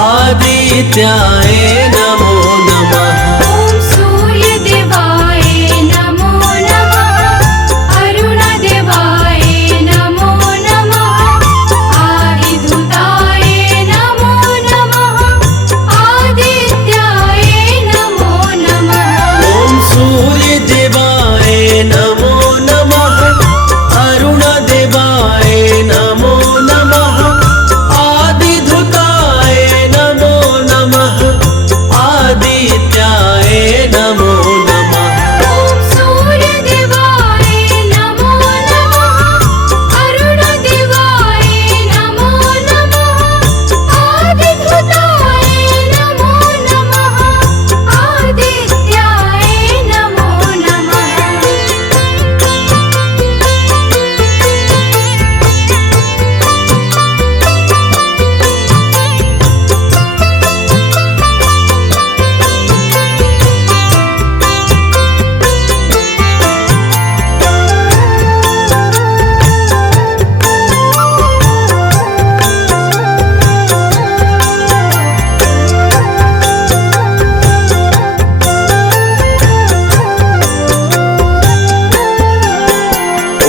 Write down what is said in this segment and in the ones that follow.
आदित्याय नमो नमः। ॐ सूर्यदेवाय नमो नमः। अरुणदेवाय नमो नमः। आदिधूताय नमो नमः। आदित्याय नमो नमः। ॐ सूर्यदेवाय नमो नमः। अरुणदेवाय नमो नमः। आदिधूताय नमो नमः। आदित्याय नमो नमः। ॐ सूर्यदेवाय नमो नमः। अरुणदेवाय नमो नमः। आदिधूताय नमो नमः। आदित्याय नमो नमः।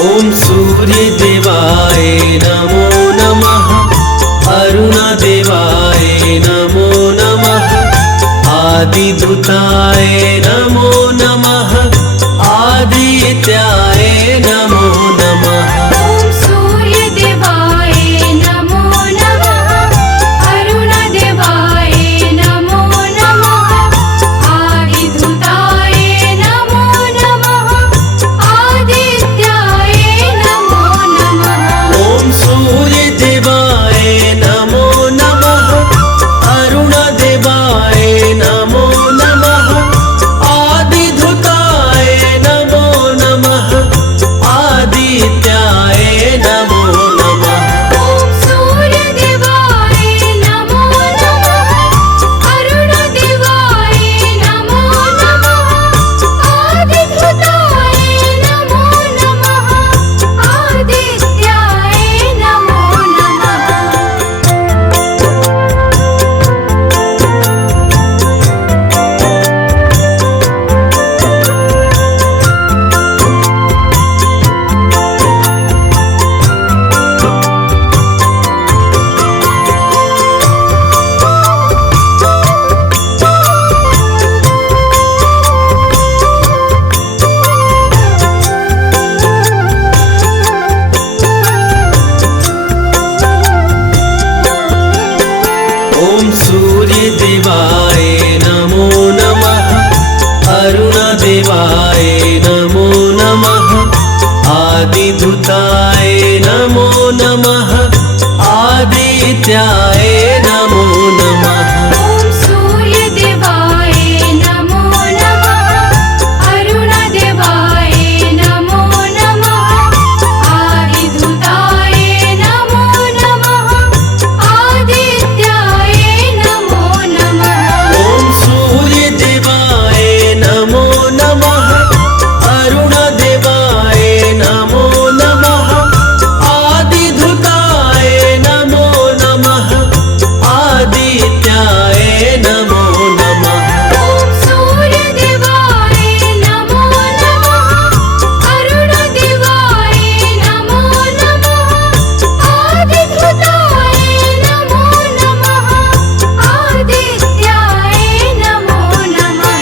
ॐ सूर्यदेवाय नमो नमः। अरुणदेवाय नमो नमः। आदिधूताय नमो नमः। आदित्याय नमो नमः। ॐ सूर्यदेवाय नमो नमः। अरुणदेवाय नमो नमः। आदिधूताय नमो नमः। आदित्याय नमो नमः। ॐ सूर्यदेवाय नमो नमः। अरुणदेवाय नमो नमः। आदिधूताय नमो नमः। आदित्याय नमो नमः। ॐ सूर्यदेवाय नमो नमः। अरुणदेवाय नमो नमः। आदिधूताय नमो नमः। आदित्याय नमो नमः। ॐ सूर्यदेवाय नमो नमः। अरुणदेवाय नमो नमः। आदिधूताय नमो नमः। आदित्याय नमो नमः। ॐ सूर्यदेवाय नमो नमः। अरुणदेवाय नमो नमः। आदिधूताय नमो नमः। आदित्याय नमो नमः। ॐ सूर्यदेवाय नमो नमः। अरुणदेवाय नमो नमः। आदिधूताय नमो नमः। आदित्याय नमो नमः। ॐ सूर्यदेवाय नमो नमः। अरुणदेवाय नमो नमः। आदिधूताय नमो नमः। आदित्याय नमो नमः।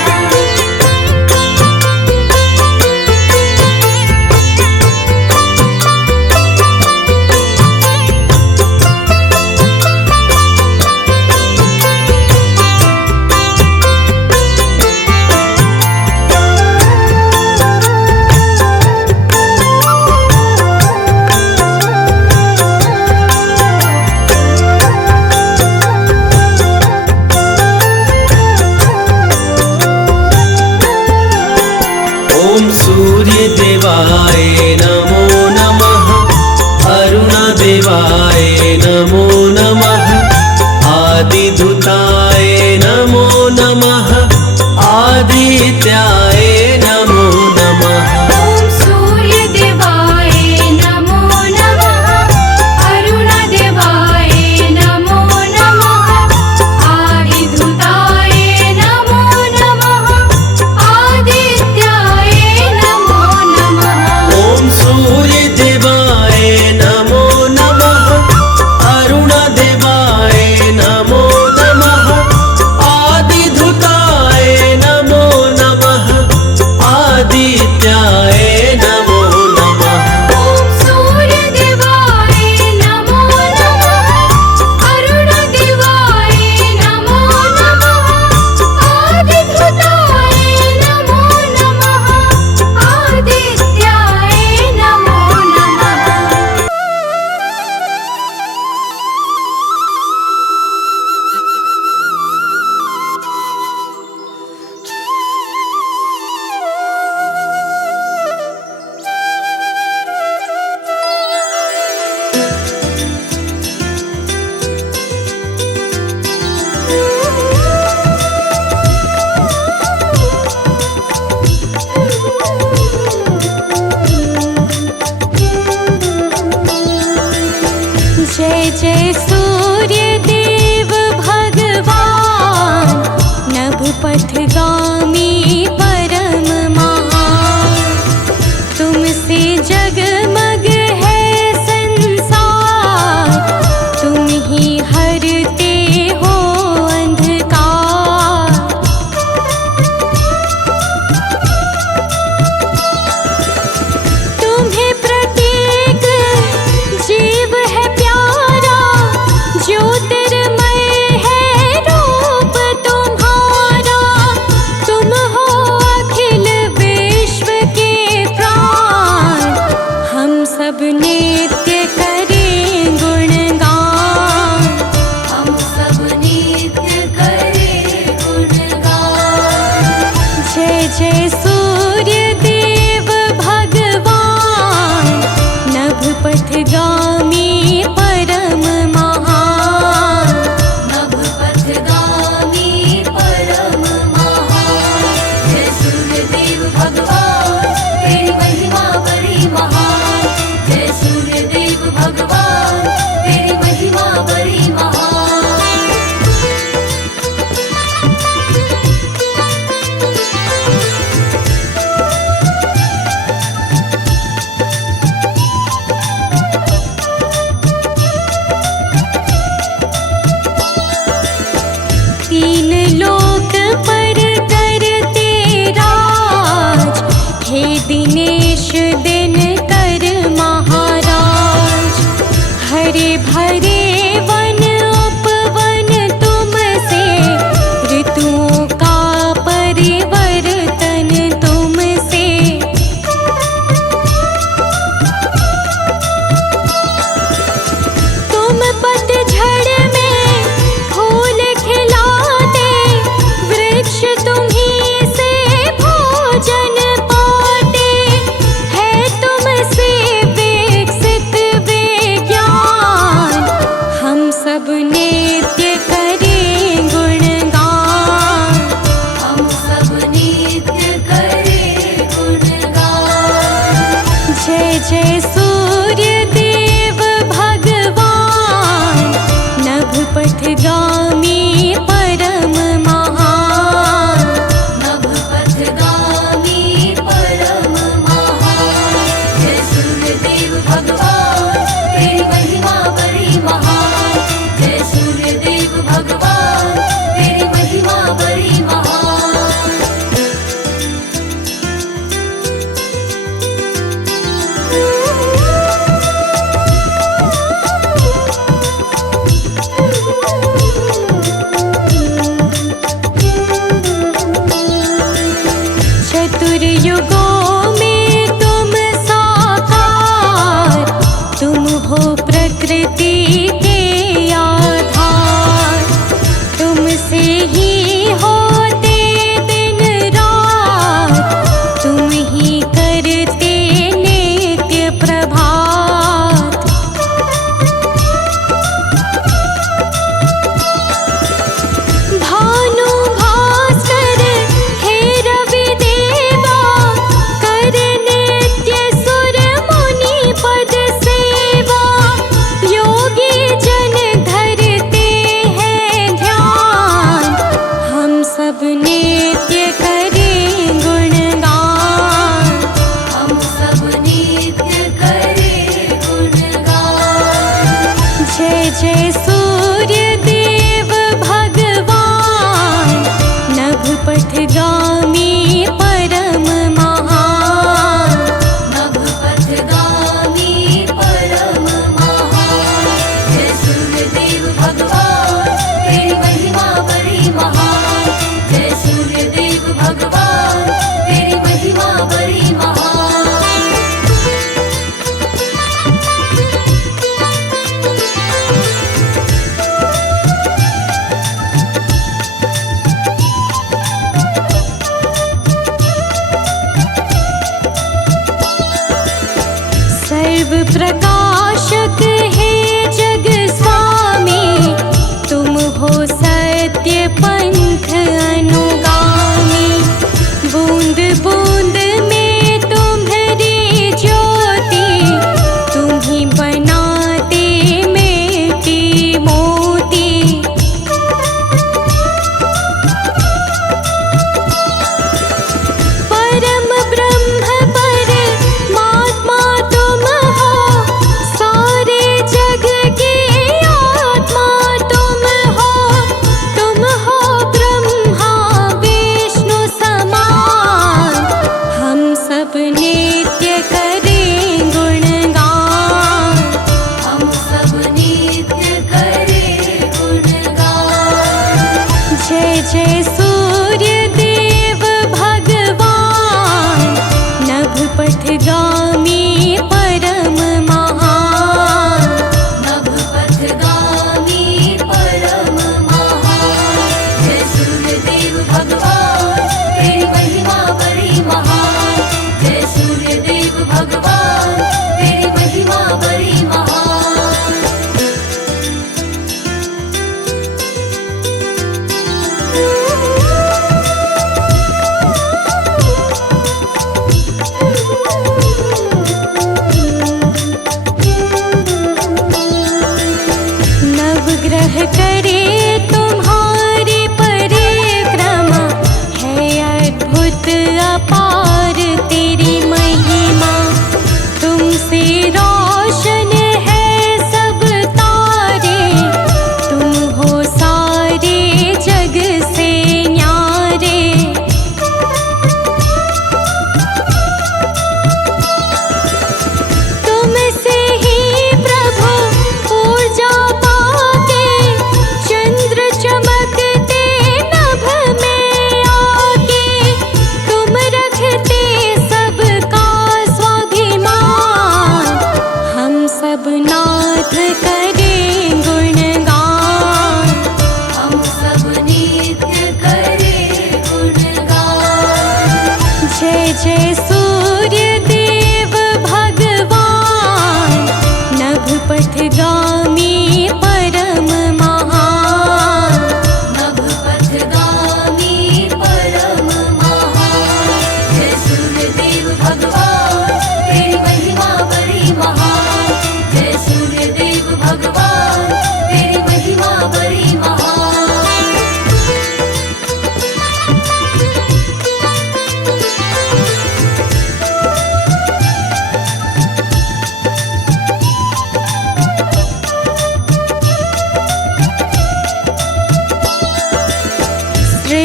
ॐ सूर्यदेवाय नमो नमः। अरुणदेवाय नमो नमः। आदिधूताय नमो नमः। आदित्याय नमो नमः। ॐ सूर्यदेवाय नमो नमः। अरुणदेवाय नमो नमः। तीन लोक पर करते राज, हे दिनेश दिनकर महाराज। हरे भरे वन उपवन तुमसे, ऋतुओं का परिवर्तन तुमसे। तुम पतझड़ में फूल खिलाते, वृक्ष तुम्हीं से भोजन पाते। है तुमसे विकसित विज्ञान, हम सब नित्य करें गुणगान। हम सब नित्य करें गुणगान। जय जय सूर्य देव भगवान, नभ पथगामी परम महान। नभ पथगामी परम महान। जय सूर्य देव भगवान, तेरी महिमा बड़ी महान। जय सूर्य देव भगवान, तेरी महिमा बड़ी महान। चतुर्युगों में तुम साकार, तुम हो प्रकृति के आधार। तुमसे ही होते दिन रात, तुम ही करते नित्य प्रभात। भानु भास्कर हे रवि देवा, कर नित्य सुर मुनि पद सेवा। योगी जन धरते हैं ध्यान, हम सब नित्य करें गुणगान। हम सब नित्य करें गुणगान। जय जय सूर्य देव भगवान, नभ पथगामी परम महान। नभ पथगामी परम महान। जय सूर्य देव भगवान, तेरी महिमा बड़ी महान। जय सूर्य देव भगवान, तेरी महिमा बड़ी महान। सर्व प्रकाशक हे जग स्वामी, तुम हो सत्य पंथ अनुगामी। बूंद बूंद में तुम्हारी ज्योति, तुम ही बनाते मिट्टी मोती। परम ब्रह्म परमात्मा तुम हो, सारे जग की आत्मा तुम हो। तुम हो ब्रह्मा विष्णु समान, हम सब नित्य करें गुणगान। हम सब नित्य करें गुणगान। जय जय सूर्य देव भगवान, नभ पथगामी परम महान। नभ पथगामी परम महान। जय सूर्य देव भगवान, तेरी महिमा बड़ी महान। जय सूर्य देव भगवान, तेरी महिमा बड़ी महान। नवग्रह करे तुम्हारी परिक्रमा, है अद्भुत अपार तेरी महिमा। तुमसे रोशन है सब तारे, तुम हो सारे जग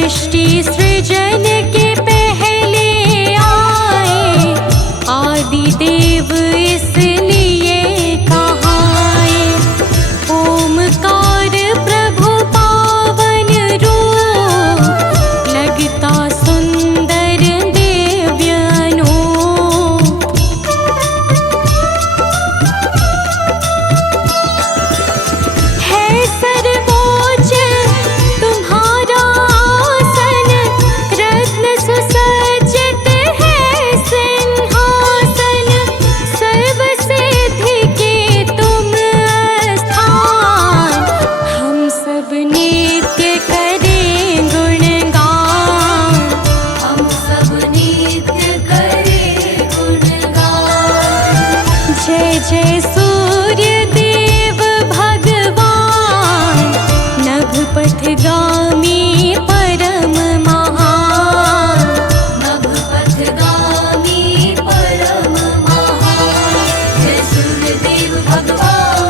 सृष्टि सृजन के पहले आए, आदि देव इसलिए कहाए। ओमकार प्रभु पावन रूप, लगता सुंदर दिव्य अनूप। है सर्वोच्च तुम्हारा आसन, रत्न सुसज्जित है सिंहासन। सर्वसिद्धि के तुम स्थान, हम सब नित्य करें गुणगान। हम सब नित्य करें गुणगान। जय जय सूर्य देव भगवान, नभपथगामी परम महान। नभपथगामी परम महान। जय सूर्यदेव भगवान,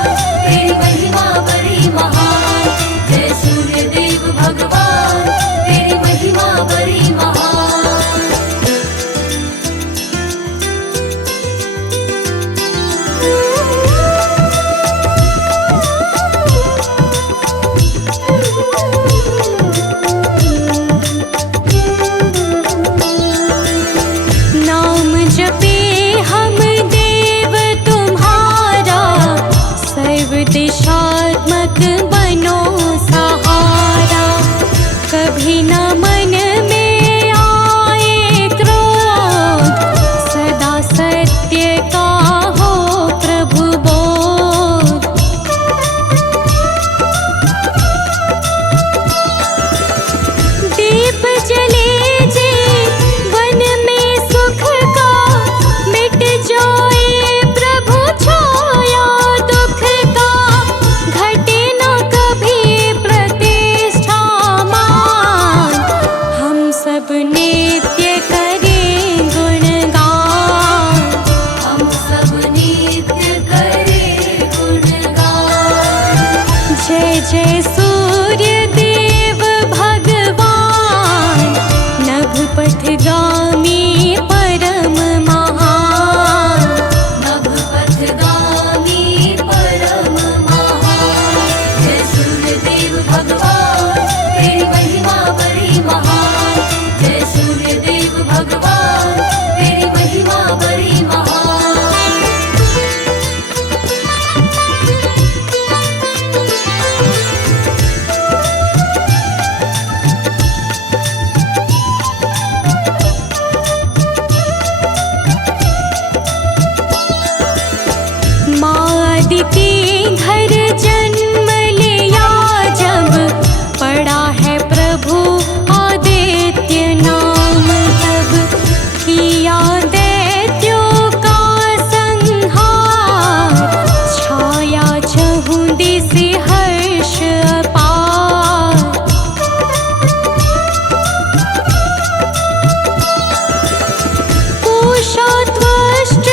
तेरी महिमा बड़ी महान। जय सूर्यदेव भगवान, तेरी महिमा बड़ी महान। नाम जपे हम देव तुम्हारा, सर्व दिशात्मक बनो सहारा। कभी न मन में आए क्रोध, सदा सत्य का हो प्रभु बोध। दीप जले जीवन में सुख का, मिट जाए प्रभु छाया दुख का। घटे न कभी प्रतिष्ठा मान, हम सब नित्य करें गुणगान। हम सब नित्य करें गुणगान। जय जय सूर्य देव भगवान, नभपथगामी परम महान। नभपथगामी परम महान। जय सूर्यदेव भगवान, तेरी महिमा बड़ी महान। जय सूर्यदेव भगवान, तेरी महिमा बड़ी महान। माँ अदिति घर जन्म लिया जब, पड़ा है प्रभु आदित्य नाम तब। किया दैत्यों का संहार, छाया चहुं दिशि हर्ष अपार। पूषा त्वष्ट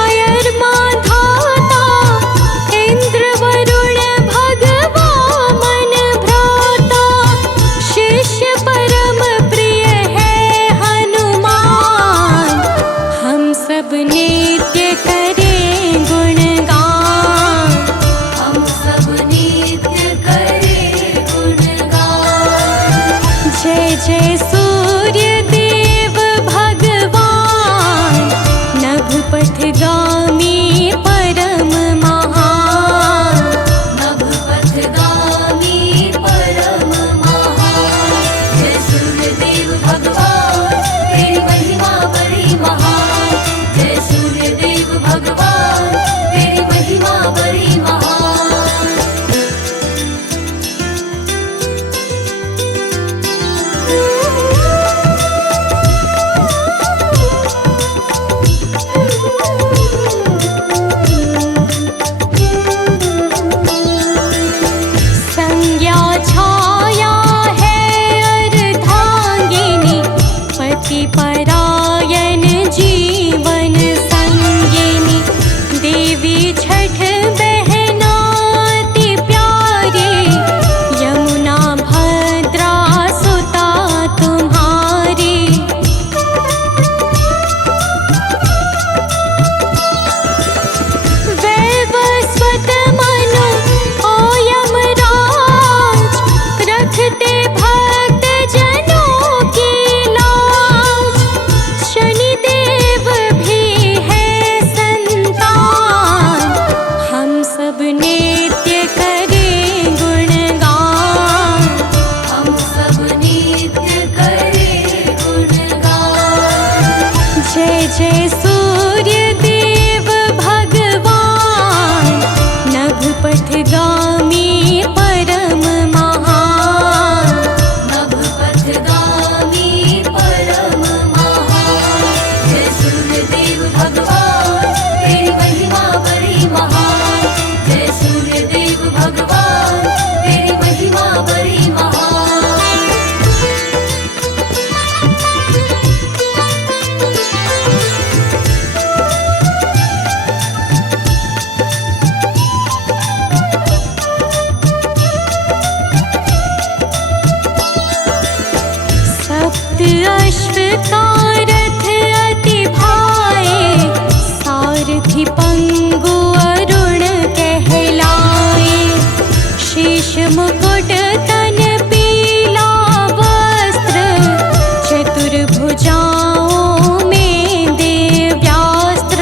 अयर्मा धाता, इंद्र वरुण भगवान भ्राता। शिष्य परम प्रिय है हनुमान, हम सब नित्य करें गुणगान। हम सब नित्य करें गुणगान। जय जय सूर्य देव भगवान, नभपथगामी परम महान। नभपथगामी परम महान। जय सूर्यदेव भगवान, तेरी महिमा बड़ी महान। जय सूर्यदेव भगवान, तेरी महिमा बड़ी महान। अश्व का रथ अति भाए, सारथी पंगु अरुण कहलाए। शीश मुकुट तन पीला वस्त्र, चतुर्भुजाओं में दिव्यास्त्र।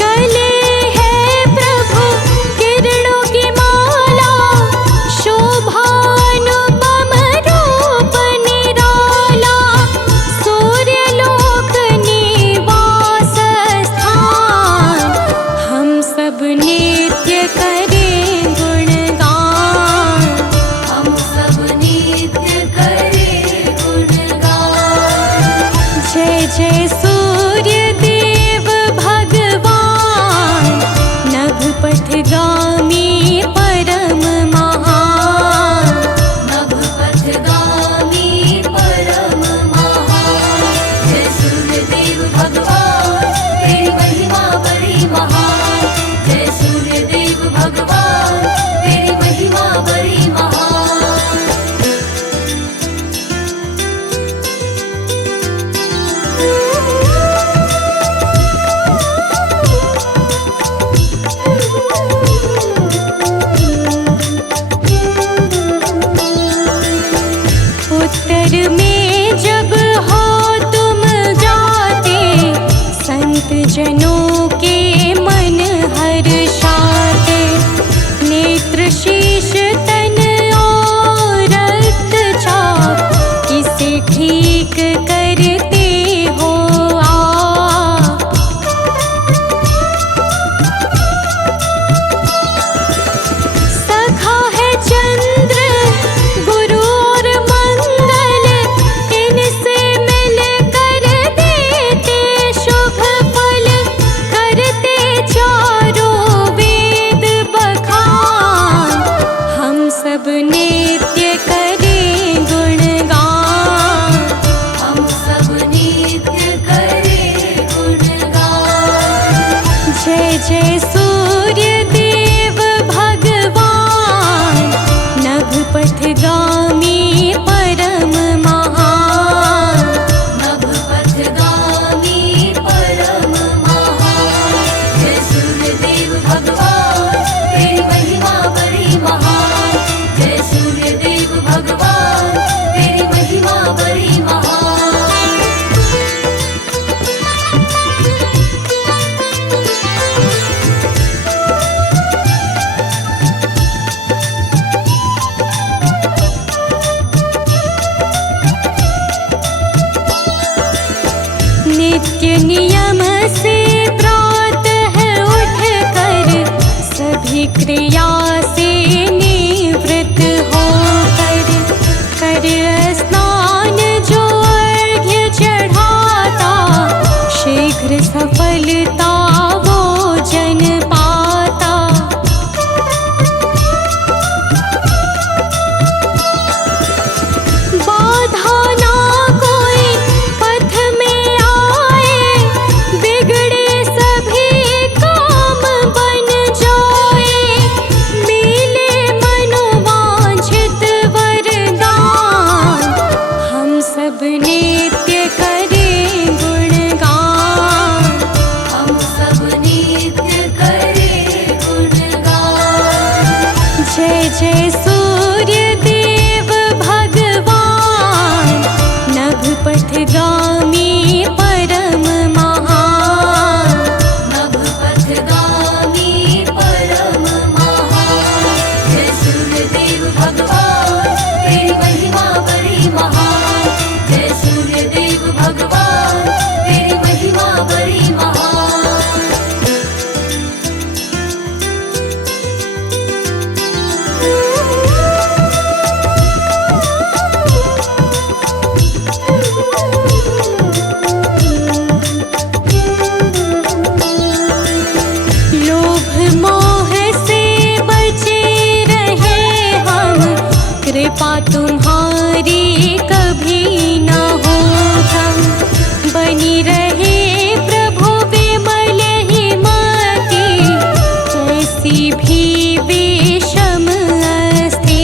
गले है प्रभु किरणों की माला, शोभानुपम रूप निराला। सूर्यलोक निवास स्थान, हम सब नित्य करें गुणगान। हम सब नित्य करें गुणगान। जय जय सूर्य देव भगवान, नभ पथगामी परम महान। नभ पथगामी परम महान। जय सूर्यदेव भगवान, तेरी महिमा बड़ी महान। जय सूर्यदेव भगवान, तेरी महिमा बड़ी महान। उत्तर में जब हो तुम जाते, संत जनों के मन हर्षाते। नेत्र शीश तन और रक्तचाप, किसे ठीक करते हो आप। सखा है चंद्र गुरु और मंगल, इनसे मिल कर देते शुभ फल। करते चारों वेद बखान, हम सब नित्य करें गुणगान। हम सब नित्य करें गुणगान। जय जय सूर्य देव भगवान, नभ पथगामी परम महान। नभ पथगामी परम महान। जय सूर्यदेव भगवान, तेरी महिमा बड़ी महान। जय सूर्यदेव भगवान, तेरी महिमा बड़ी महान। नित्य नियम से प्रातः उठकर, सभी क्रिया से निवृत्त होकर, कर स्नान जो अर्घ्य चढ़ाता, शीघ्र सफलता वो जन पाता। बाधा ना कोई पथ में आए, बिगड़े सभी काम बन जाए। मिले मनोवांछित वरदान, हम सब नित्य करें गुणगान। हम सब नित्य करें गुणगान। जय जय सूर्य देव भगवान, नभ पथगामी परम महान। नभ पथगामी परम महान। जय सूर्यदेव भगवान, तेरी महिमा बड़ी महान। जय सूर्यदेव भगवान, तेरी महिमा बड़ी महान। लोभ मोह से बचे रहे हम, कृपा तुम्हारी कभी न हो कम। बनी रहे प्रभु विमल ही मति, कैसी भी विषम स्थिति।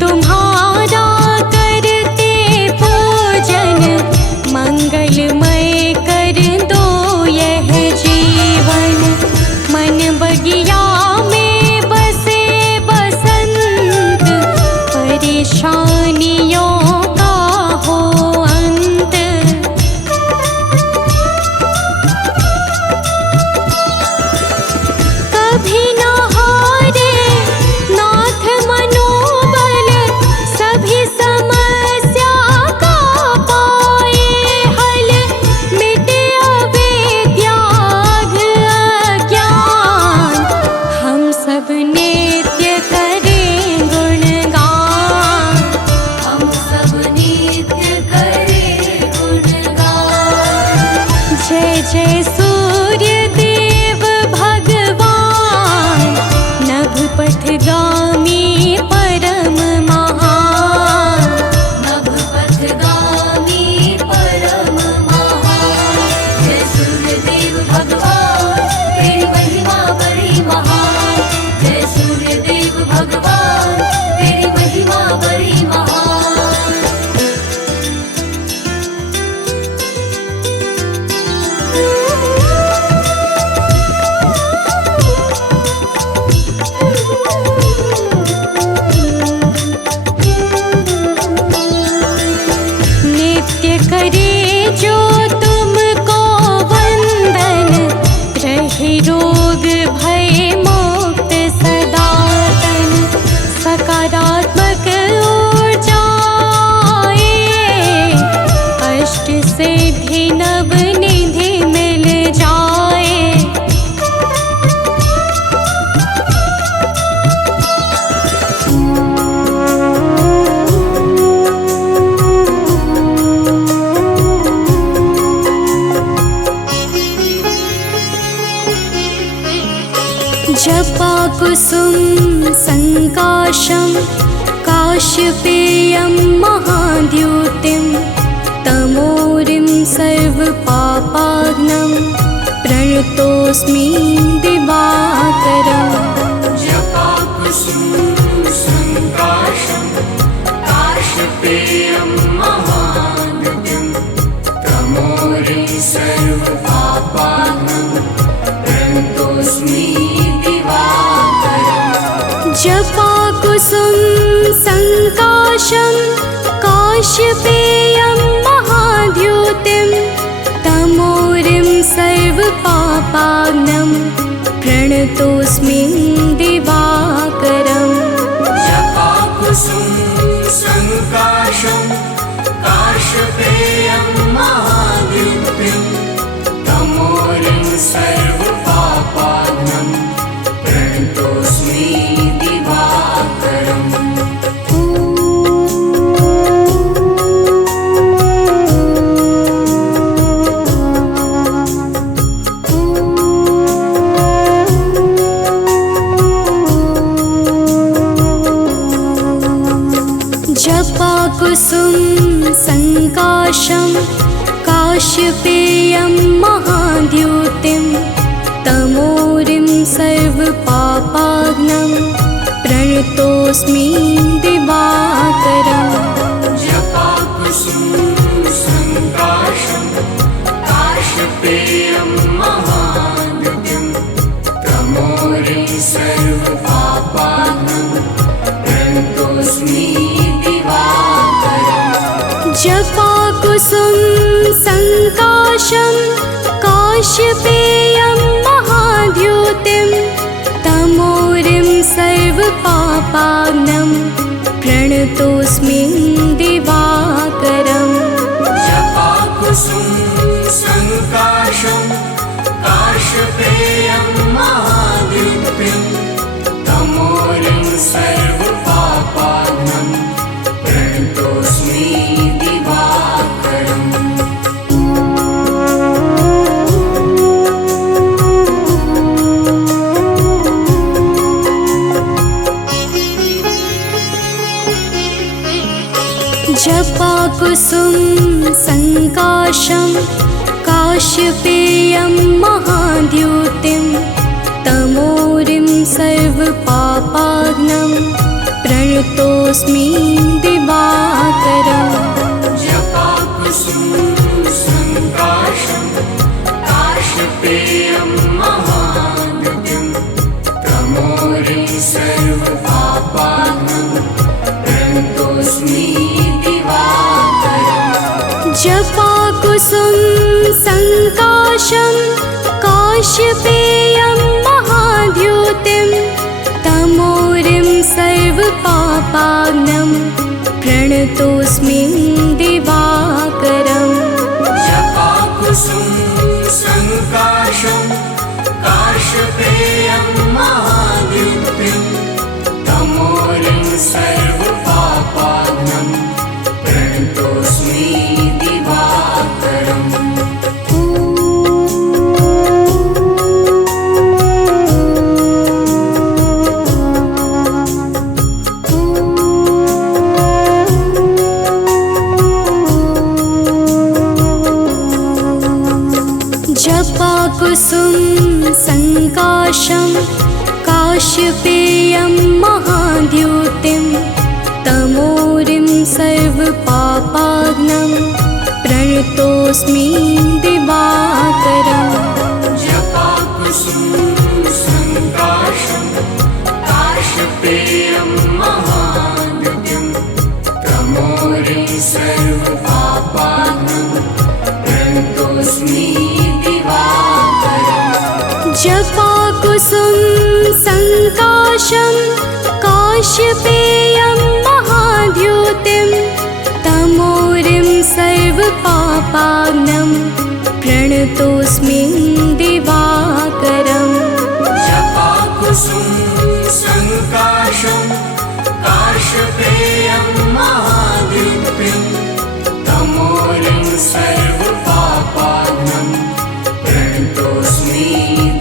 तुम्हारा करते पूजन, मंगलमय कर दो यह जीवन। मन बगिया में बसे बसंत, परेशानियों का हो अंत। कभी न हारे नाथ मनोबल, सभी समस्या का पाए हल। मिटे अविद्याघ अज्ञान, हम सब नित्य करें गुणगान। हम सब नित्य करें गुणगान। जय जय सूर्य देव भगवान, नभ पथगामी परम महान। नभ पथगामी परम महान। जय सूर्यदेव भगवान, तेरी महिमा बड़ी महान। जय सूर्यदेव भगवान, तेरी महिमा बड़ी महान। नित्य करे जो तुमको वंदन, रहे रोग भय मुक्त सदातन। सकारात्मक ऊर्जा आए, अष्ट सिद्धि नव निधि मिल जाए। जपा कुसुम संकाशं, काशपेयं महाद्युतिं। तमोरिं सर्वपापाग्नं, प्रणतोऽस्मि दिवाकरम्। जपा कुसुम संकाशं, काशपेयं महाद्युतिं। तमोरिं सर्वपापाग्नं, प्रणतोऽस्मि दिवाकरम्। जपा कुसुम संकाशं, काशपेयं महाद्युतिं। तमोरिं सर्वपापाग्नं, प्रणतोऽस्मि दिवाकरम्। जपा कुसुम संकाशं, काशपेयं महाद्युतिं। तमोरिं सर्वपापाग्नं, प्रणतोऽस्मि दिवाकरम्। जपा कुसुम संकाशं, काशपेयं महाद्युतिं। तमोरिं सर्वपापाग्नं, प्रणतोऽस्मि दिवाकरम्। जपा कुसुम संकाशं, काशपेयं महाद्युतिं। तमोरिं सर्वपापाग्नं, प्रणतोऽस्मि दिवाकरम्। जपा कुसुम संकाशं, काशपेयं महाद्युतिं। तमोरिं सर्वपापाग्नं, प्रणतोऽस्मि दिवाकरम्। जपा कुसुम संकाशं, काशपेयं महाद्युतिं। तमोरिं सर्वपापाग्नं, प्रणतोऽस्मि दिवाकरम्। जपा कुसुम संकाशं, काशपेयं महाद्युतिं। तमोरिं सर्वपापाग्नं, प्रणतोऽस्मि दिवाकरम् जपाकुसुम संकाशं काशपेयं महाद्युतिं तमोरिं सर्वपापात्मं प्रणतोऽस्मि दिवाकरम् जपाकुसुम संकाशं काश्यपेयं महाद्युतिं तमोरिं सर्वपापाग्नं प्रणतोऽस्मि दिवाकरम् जपाकुसुम संकाशं काशपेयं महाद्युतिं तमोरिं सर्वपापाग्नं प्रणतोऽस्मि दिवाकरम् जपाकुसुम संकाशं काश्यपेयं महाद्युतिं तमोरिं सर्वपापाग्नं प्रणतोऽस्मि दिवाकरम् जपाकुसुम संकाशं काशपेयं महाद्युतिं तमोरिं सर्वपापाग्नं प्रणतोऽस्मि जपाकुसुम संकाशं काश्यपेयं महाद्युतिं तमोरिं सर्वपापाग्नं प्रणतोऽस्मि दिवाकरम् जपाकुसुम संकाशं काशपेयं महाद्युतिं तमोरिं सर्वपापाग्नं प्रणतोऽस्मि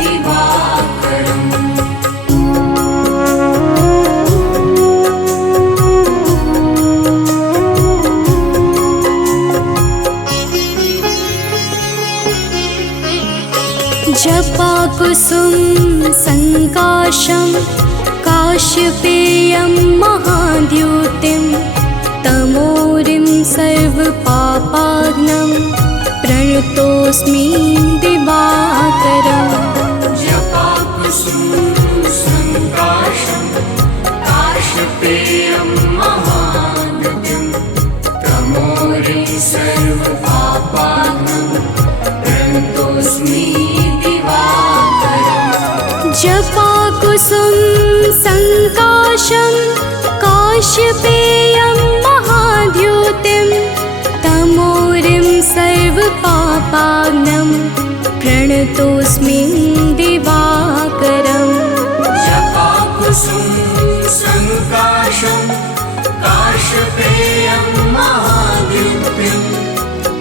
दिवाकरम् जपाकुसुम संकाशं काश्यपेयं महाद्युतिं तमोरिं सर्वपापाग्नं प्रणतोऽस्मि दिवाकरम् जपाकुसुम संकाशं काशपेयं महाद्युतिं तमोरिं सर्वपापाग्नं प्रणतोऽस्मि जपाकुसुम संकाशं काश्यपेयं महाद्युतिं तमोरिं सर्वपापाग्नं प्रणतोऽस्मि दिवाकरम् जपाकुसुम संकाशं काशपेयं महाद्युतिं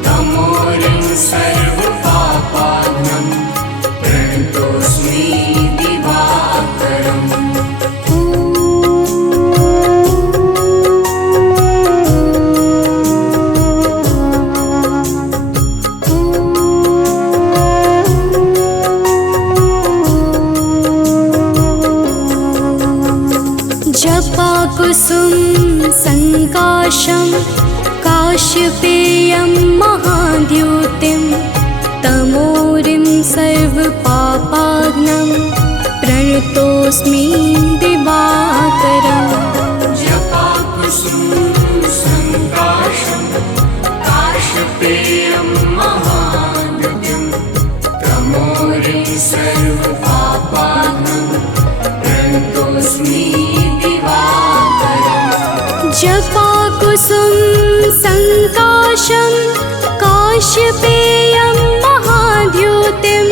तमोरिं सर्वपापाग्नं प्रणतोऽस्मि दिवाकरम् जपाकुसुम संकाशं काश्यपेयं महाद्युतिं तमोरिं सर्वपापाग्नं प्रणतोऽस्मि दिवाकरम् जपाकुसुम संकाशं काशपेयं महाद्युतिं तमोरिं सर्वपापाग्नं प्रणतोऽस्मि जपाकुसुम संकाशं काश्यपेयं महाद्युतिं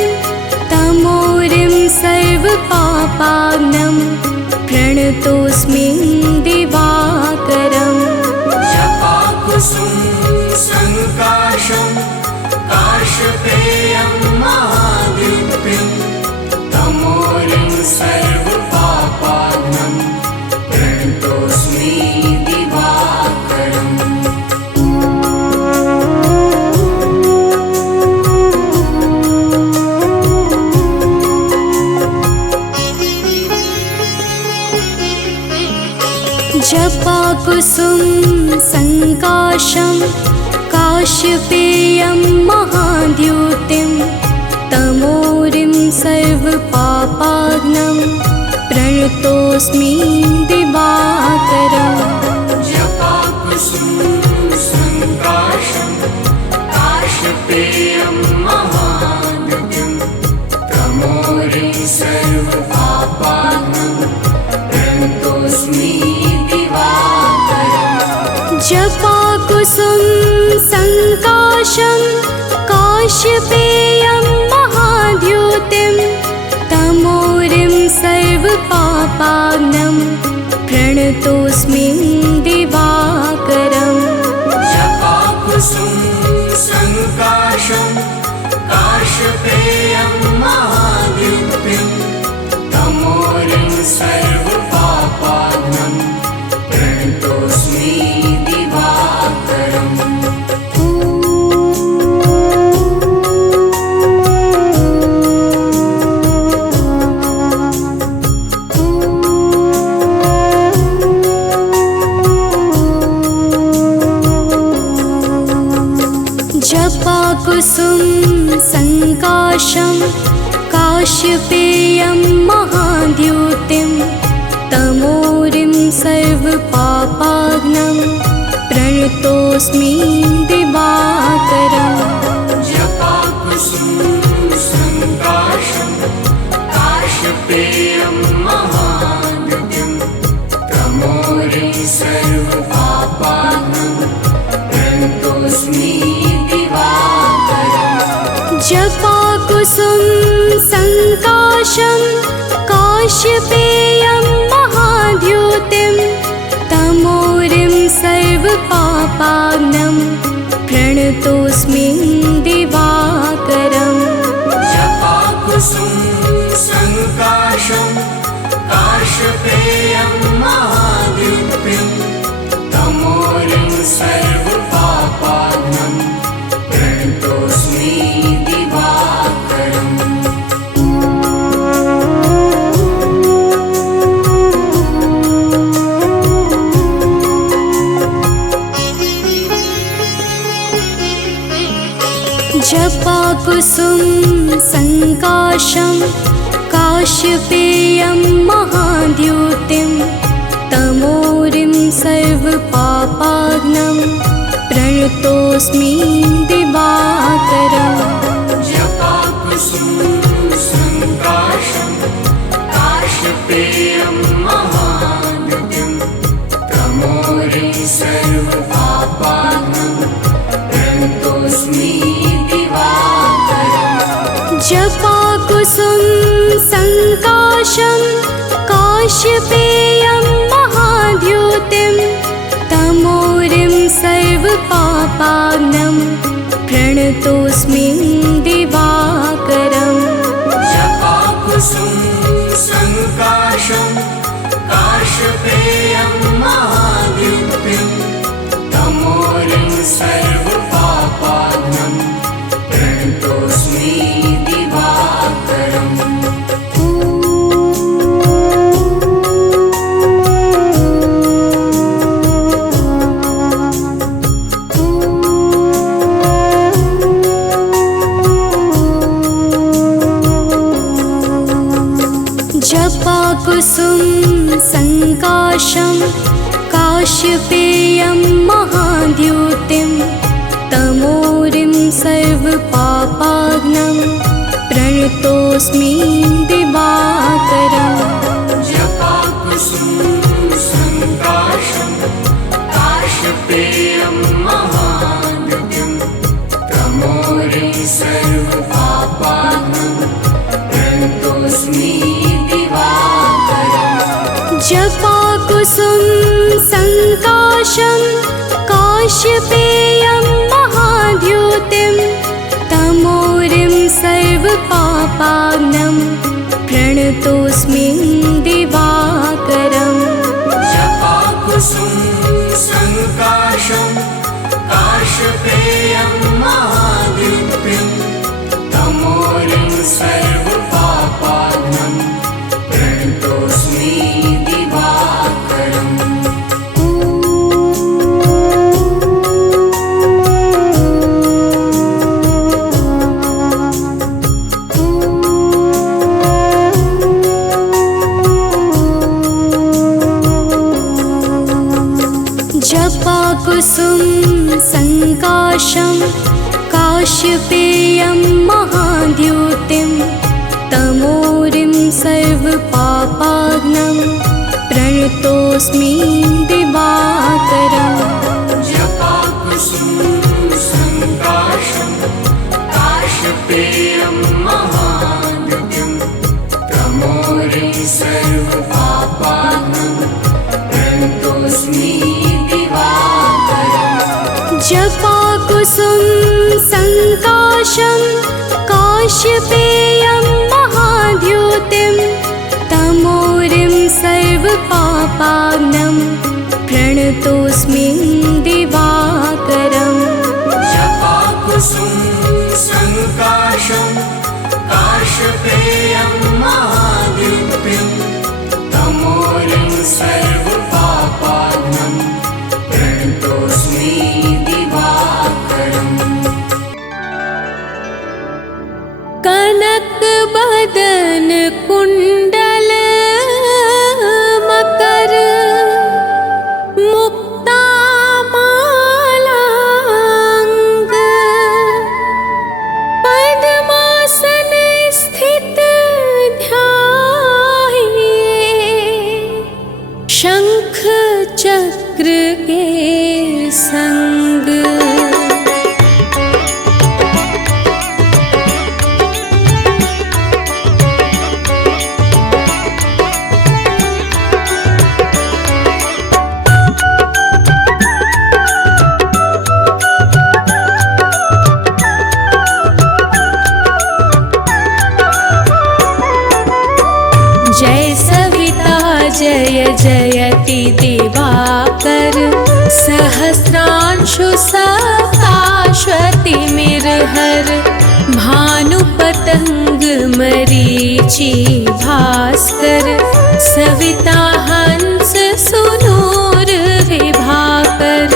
तमोरिं सर्वपापाग्नं प्रणतोऽस्मि दिवाकरम् जपाकुसुम संकाशं काशपेयं महाद्युतिं तमोरिं सर्वपापाग्नं प्रणतोऽस्मि दिवाकरम् जपाकुसुम संकाशं काश्यपेयं महाद्युतिं तमोरिं सर्वपापाग्नं प्रणतोऽस्मि दिवाकरम् जपाकुसुम संकाशं काश्यपेयं महाद्युतिं तमोरिं सर्वपापाग्नं प्रणतोऽस्मि जपाकुसुम संकाशं काश्यपेयं महाद्युतिं तमोरिं सर्वपापाग्नं प्रणतोऽस्मि दिवाकरम् जपाकुसुम संकाशं काश्यपेयं महाद्युतिं तमोरिं सर्वपापाग्नं प्रणतोऽस्मि दिवाकरम् जपाकुसुम संकाशं काश्यपेयं महाद्युतिं तमोरिं सर्वपापाग्नं प्रणतोऽस्मि दिवाकरम् जपाकुसुम संकाशं काश्यपेयं महाद्युतिं तमोरिं सर्वपापाग्नं प्रणतोऽस्मि जपाकुसुम संकाशं काश्यपेयं महाद्युतिं तमोरिं सर्वपापाग्नं प्रणतोऽस्मि दिवाकरम् जपाकुसुम संकाशं काश्यपेयं महाद्युतिं तमोरिं सर्वपापाग्नं प्रणतोऽस्मि दिवाकरम् जपाकुसुम संकाशं काश्यपेयं महाद्युतिं तमोरिं सर्वपापाग्नं प्रणतोऽस्मि दिवाकरम् जपाकुसुम संकाशं काश्यपेयं महाद्युतिं तमोरिं सर्वपापाग्नं प्रणतोऽस्मि जपाकुसुम संकाशं काश्यपेयं महाद्युतिं तमोरिं सर्वपापाग्नं प्रणतोऽस्मि दिवाकरम् जपाकुसुम संकाशं काश्यपेयं महाद्युतिं तमोरिं सर्वपापाग्नं प्रणतोऽस्मि दिवाकरम् जपाकुसुम संकाशं काश्यपेयं महाद्युतिं तमोरिं सर्वपापाग्नं प्रणतोऽस्मि दिवाकरम् जपाकुसुम संकाशं काश्यपेयं महाद्युतिं तमोरिं सर्वपापाग्नं प्रणतोऽस्मि जपाकुसुम संकाशं काश्यपेयं महाद्युतिं तमोरिं सर्वपापाग्नं प्रणतोऽस्मि दिवाकरम् जपाकुसुम संकाशं काश्यपेयं महाद्युतिं तमोरिं सर्वपापाग्नं प्रणतोऽस्मि दिवाकरम् संकाशं काश्यपेयं महाद्युतिं तमोरिं सर्वपापाग्नं प्रणतोऽस्मि दिवाकरम् जपाकुसुम संकाशं काश्यपेयं महाद्युतिं तमोरिं सर्वपापाग्नं प्रणतोऽस्मि दिवाकरम् जपाकुसुम संकाशं काश्यपेयं महाद्युतिं तमोरिं सर्वपापाग्नं प्रणतोऽस्मि दिवाकरम् जपाकुसुम संकाशं काश्यपेयं महाद्युतिं तमोरिं सर्वपापाग्नं प्रणतोऽस्मि दिवाकरम् कनक बदन कुंडल मकर मुक्ता मालांग पद्मासन स्थित ध्याये शंख चक्र के संग। जय सविता जय जयति दिवाकर सहस्रांशु सकाश्वतिमिर्हर भानुपतंग मरीचि भास्कर सविता हंस सुनूर विभाकर।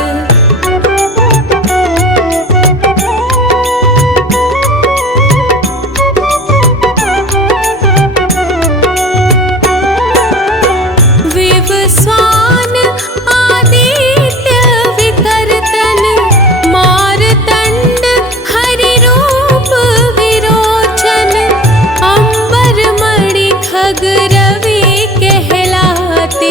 विवस्वान आदित्य विकर्तन मारतंड हरिरूप विरोचन अंबर मणि खग रवि कहलाते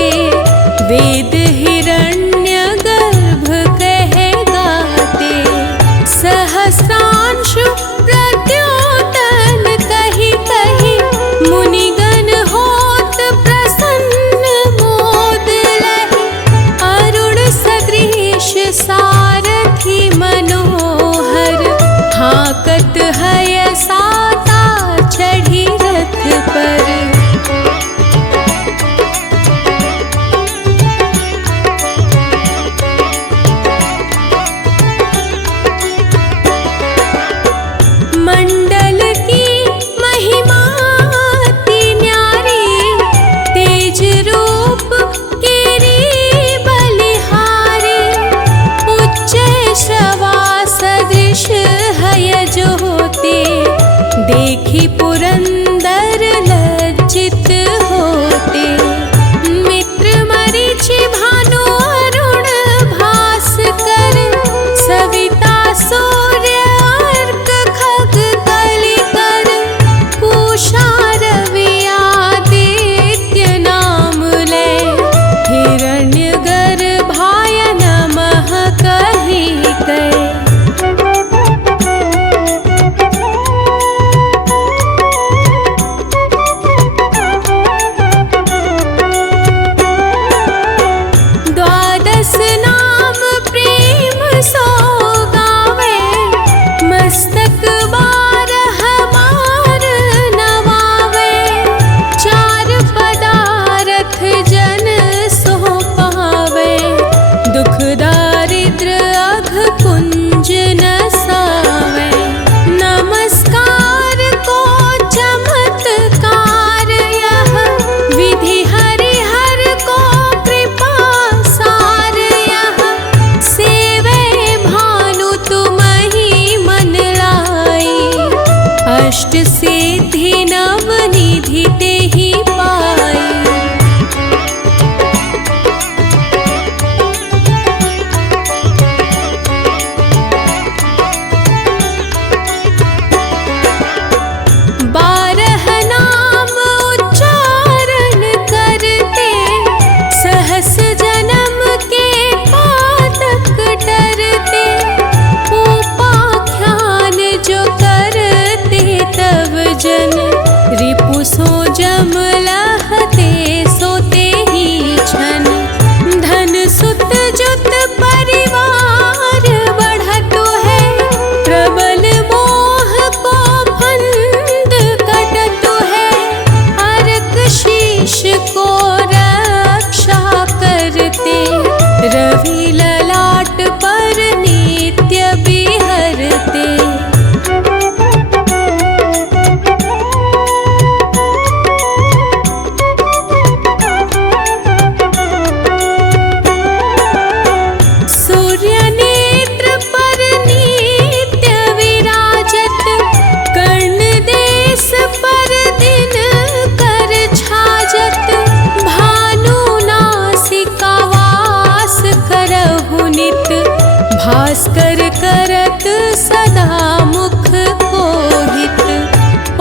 भास्कर करत सदा मुख कोहित,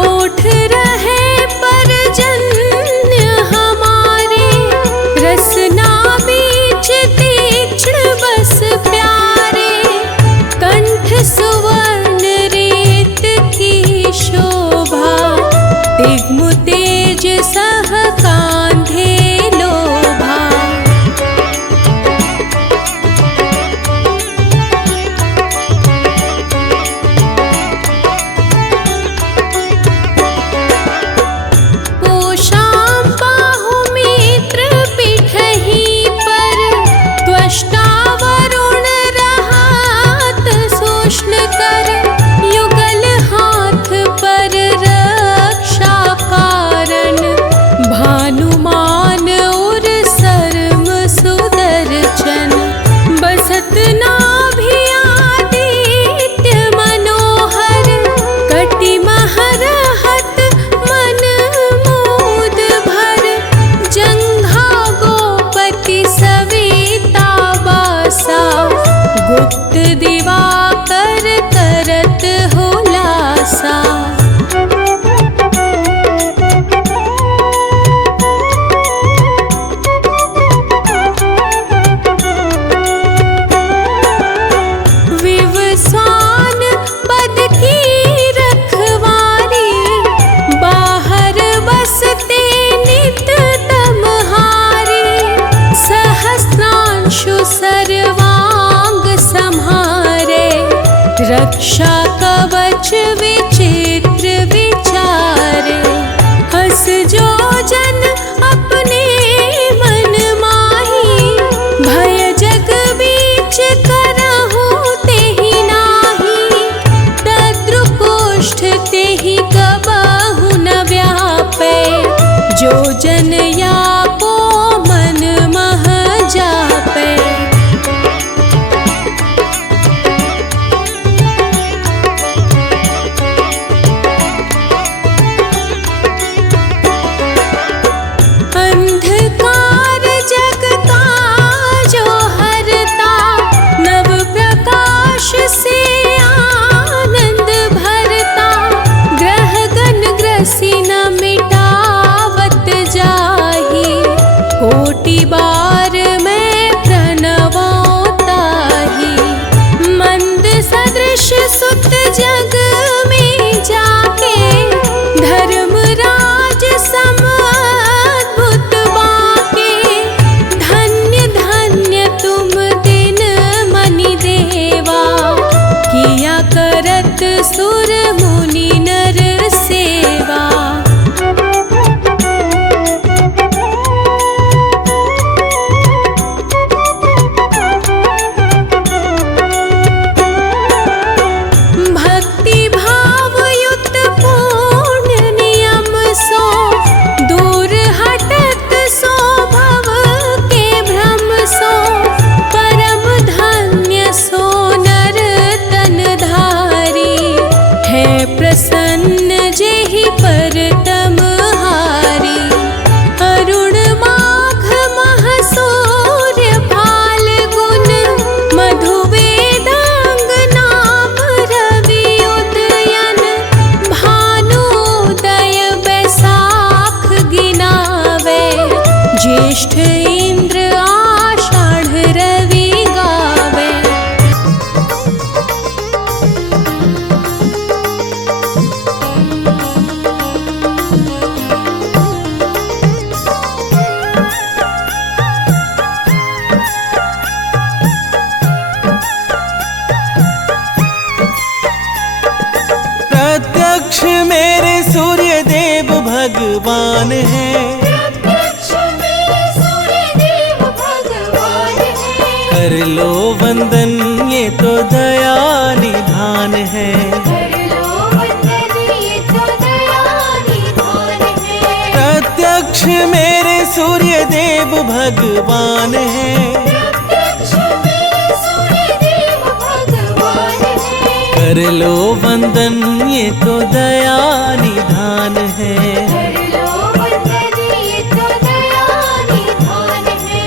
ओठ रहे परजन्य हमारे, रसना बीच तीक्ष्ण बस प्यारे, कंठ सुवर्ण रेत की शोभा, तिग्म तेज सह कांधे लोभा। पोषाम बाहु मित्र पिठहि पर, त्वष्टा वरुण रहात सोष्ण कर, युगल हाथ पर रक्षा कारण, भानुमान उर सर्म सुदर्शन, बसत नाभि आदित्य मनोहर, कटि महरहत मन मोद भर, जंघा गोपति सविता बासा, गुप्त दिवाकर करत हो लासा। विवस्वान पद की रखवारी, बाहर बसते नित तमहारी, सहस्रांशु सर्वांग सम्हारे, रक्षा कवच विचित्र विचारे, हस जो जन अपने मन माही, भय जग बीच करहु तेहि नाही, तद्रुकोष्ठ तेहि कबहु न व्यापै, जो जन यापो मन मह जापै। अंधकार जग का जो हरता, नव प्रकाश से आनंद भरता, ग्रह गण ग्रसी न मिटावत जाहि, कोटि बार मैं प्रणवों ताहि, मंद सदृश सुत जग में जाके, धर्मराज सम अद्भुत बाके, धन्य धन्य तुम दिन मनि देवा, किया करत सुर मुनि नर सेवा। भक्ति भाव युक्त पूर्ण नियम सो, दूर हटत सो भव के भ्रम सो, परम धन्य सो नर तन धारी, है प्रसन्न जेहि परतम हारी, अरुण माघ मह सूर्य फाल्गुन, मधु वेदांग नाम रवि उदयन, भानुदय बैसाख गिनावे, ज्येष्ठ इंद्र आषाढ़ रवि गावे। प्रत्यक्ष मेरे सूर्य देव भगवान है, प्रत्यक्ष मेरे सूर्य देव भगवान है, कर लो वंदन ये तो दया निधान है। कर लो वंदन ये तो दया निधान है, प्रत्यक्ष मेरे सूर्य देव भगवान है, प्रत्यक्ष मेरे सूर्य देव भगवान है, कर लो वंदन ये तो दया निधान है। कर लो वंदन ये तो दया निधान है।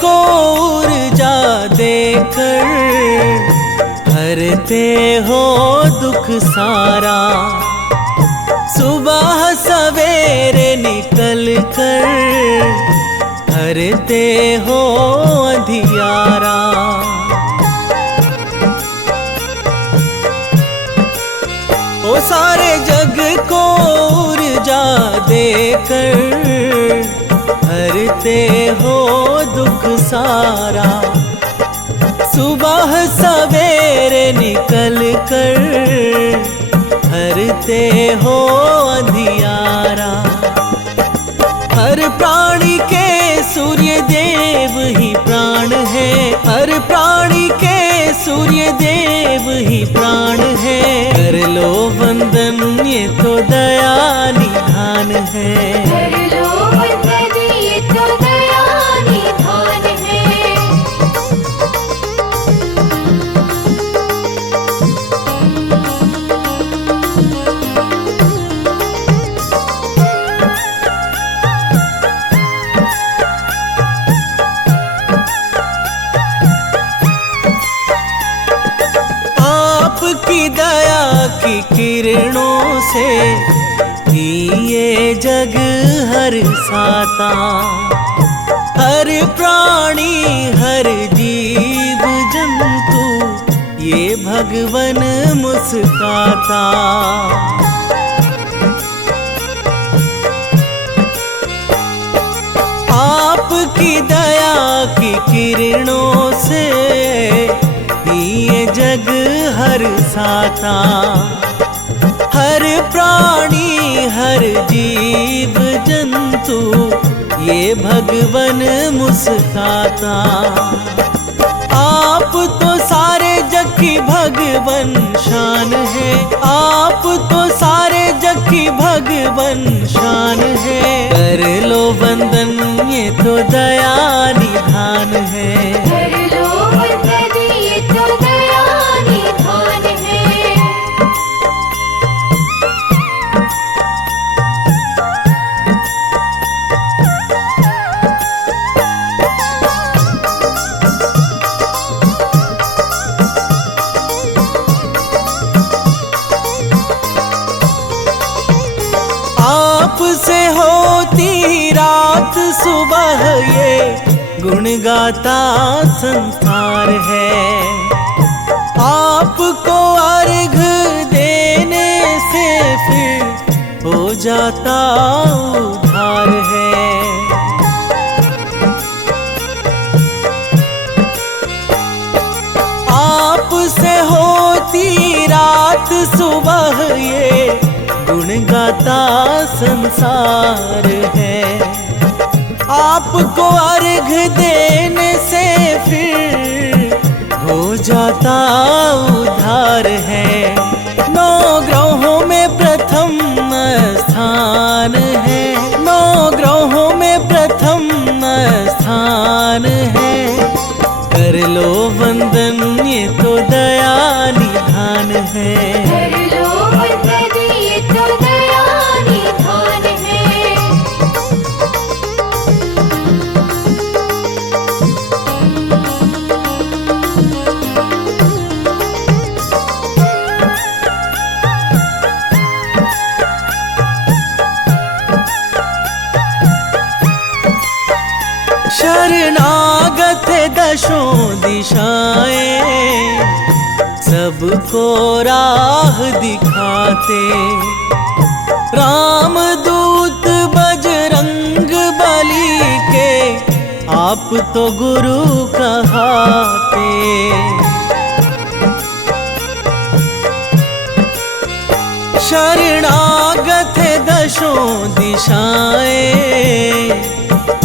को ऊर्जा देकर हरते हो दुख सारा। सुबह सवेरे निकल कर हरते हो अंधियारा। ओ सारे जग को ऊर्जा देकर हरते हो दुख सारा। सुबह सवेरे निकल कर हरते हो अंधियारा। हर प्राणी के सूर्य देव ही प्राण है, हर प्राणी के सूर्य देव ही प्राण है। कर लो वंदन ये तो दया निधान है। कर लो वंदन ये तो दया निधान है। आपकी दया की किरणों से ही ये जग हर साता। हर प्राणी हर जीव जंतु ये भगवन मुस्काता। आपकी दया की किरणों से ये जग हर साता। हर प्राणी हर जीव जंतु ये भगवन मुस्काता। आप तो सारे जग की भगवन शान है, आप तो सारे जग की भगवन शान है। कर लो वंदन ये तो दया निधान है। कर लो वंदन ये तो दया निधान है। आपसे होती रात सुबह ये गुण गाता संसार है। आपको अर्घ देने से फिर हो जाता उद्धार है। आपसे होती रात सुबह ये गुण गाता संसार है। आपको अर्घ देने से फिर हो जाता उद्धार है। 9 ग्रहों में प्रथम स्थान है, 9 ग्रहों में प्रथम स्थान है। कर लो वंदन ये तो दया निधान है। कर लो वंदन ये तो दया निधान है। शरणागत दशों दिशाएं सबको राह दिखाते। राम दूत बजरंग बली के आप तो गुरु कहाते। शरणागत दशों दिशाएं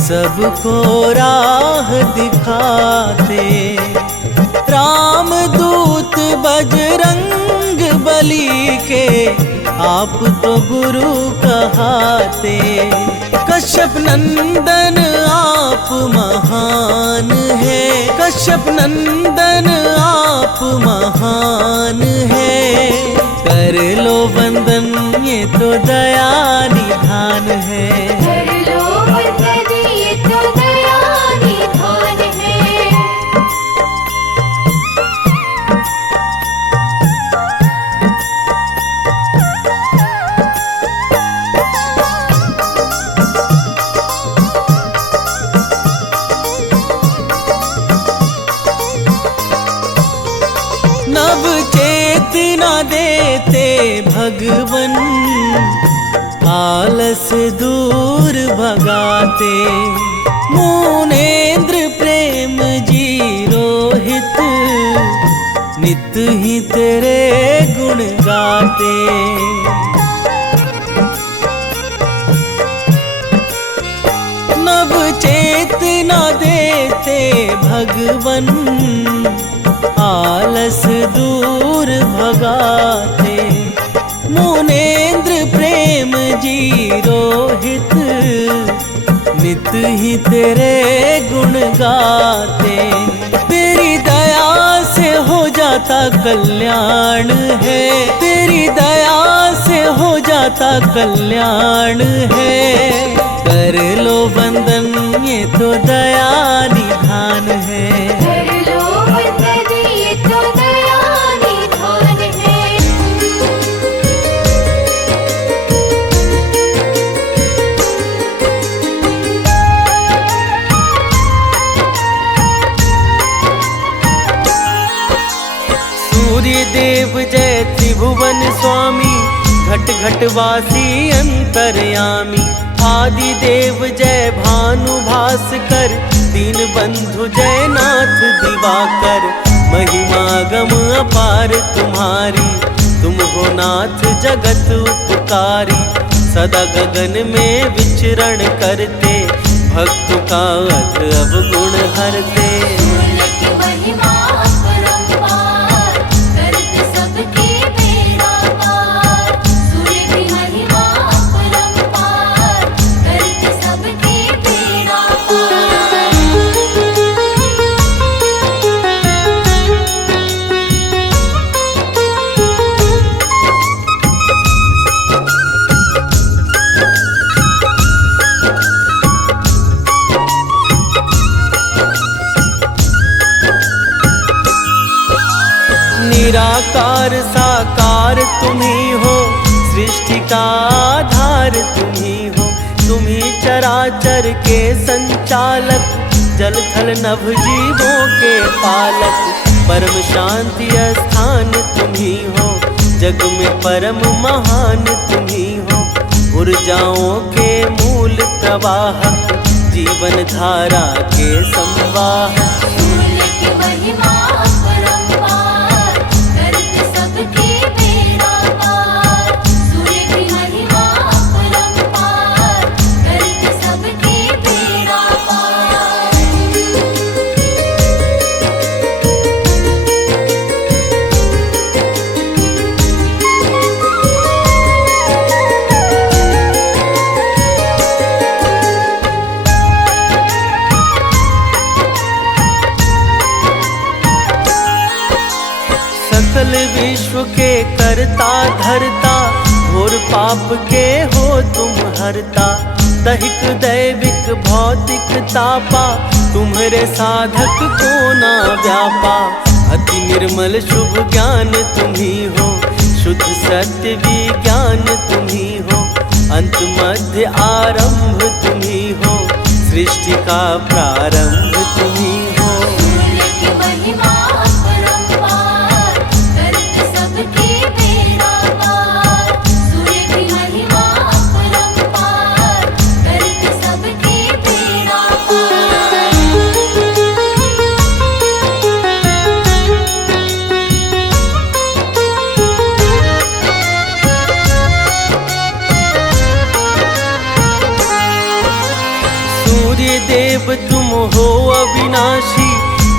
सबको राह दिखाते। राम दूत बजरंग बली के आप तो गुरु कहाते। कश्यप नंदन आप महान है, कश्यप नंदन आप महान है। कर लो वंदन ये तो दया निधान है। कर लो वंदन ये तो दया निधान भगवन आलस दूर भगाते। मुनेन्द्र प्रेम जी रोहित नित ही तेरे गुण गाते। नव चेतना देते भगवन आलस दूर भगाते। मुनेन्द्र प्रेम जी रोहित नित ही तेरे गुण गाते। तेरी दया से हो जाता कल्याण है, तेरी दया से हो जाता कल्याण है। कर लो वंदन ये तो दया निधान है। कर लो वंदन ये तो दया निधान है। सूर्य देव जय त्रिभुवन स्वामी, घट घट वासी अंतर्यामी। आदि देव जय भानु भास्कर, दीन बंधु जय नाथ दिवाकर। महिमा गम अपार तुम्हारी, तुम हो नाथ जगत उपकारी। सदा गगन में विचरण करते, भक्तों का अध अवगुण हरते। सूर्य की महिमा अपरंपार, करते सबके बेड़ा पार। सूर्य की महिमा अपरंपार, करते सबके बेड़ा पार। निराकार साकार तुम ही हो, सृष्टि का आधार तुम ही हो। तुम ही चराचर के संचालक, जल थल नभ जीवों के पालक। परम शांति स्थान तुम ही हो, जग में परम महान तुम ही हो। ऊर्जाओं के मूल प्रवाहक, जीवन धारा के संवाहक। सूर्य की महिमा अपरंपार, करते सबके बेड़ा पार। सूर्य की महिमा अपरंपार, करते सबके बेड़ा पार। सकल विश्व के करता धरता, घोर पाप के हो तुम हरता। दैहिक दैविक भौतिक तापा, तुम्हारे साधक को ना व्यापा। अति निर्मल शुभ ज्ञान तुम ही हो, शुद्ध सत्य विज्ञान तुम ही हो। अंत मध्य आरंभ तुम ही हो, सृष्टि का प्रारंभ तुम ही हो। सूर्य की महिमा अपरंपार, करते सबके बेड़ा पार। सूर्य की महिमा अपरंपार, करते सबके बेड़ा पार। सूर्य देव तुम हो अविनाशी,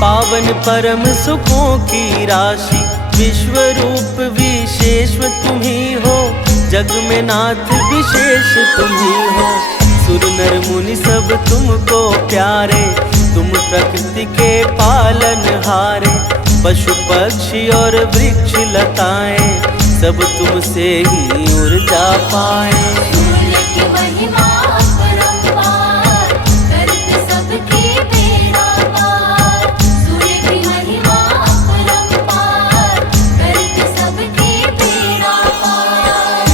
पावन परम सुखों की राशि। विश्व रूप विशेष तुम ही हो, जग में नाथ विशेष तुम ही हो। सुर नर मुनि सब तुमको प्यारे, तुम प्रकृति के पालन हारे। पशु पक्षी और वृक्ष लताएं, सब तुमसे ही ऊर्जा पाए। सूर्य की महिमा अपरंपार, करते सबके बेड़ा पार। सूर्य की महिमा अपरंपार, करते सबके बेड़ा पार।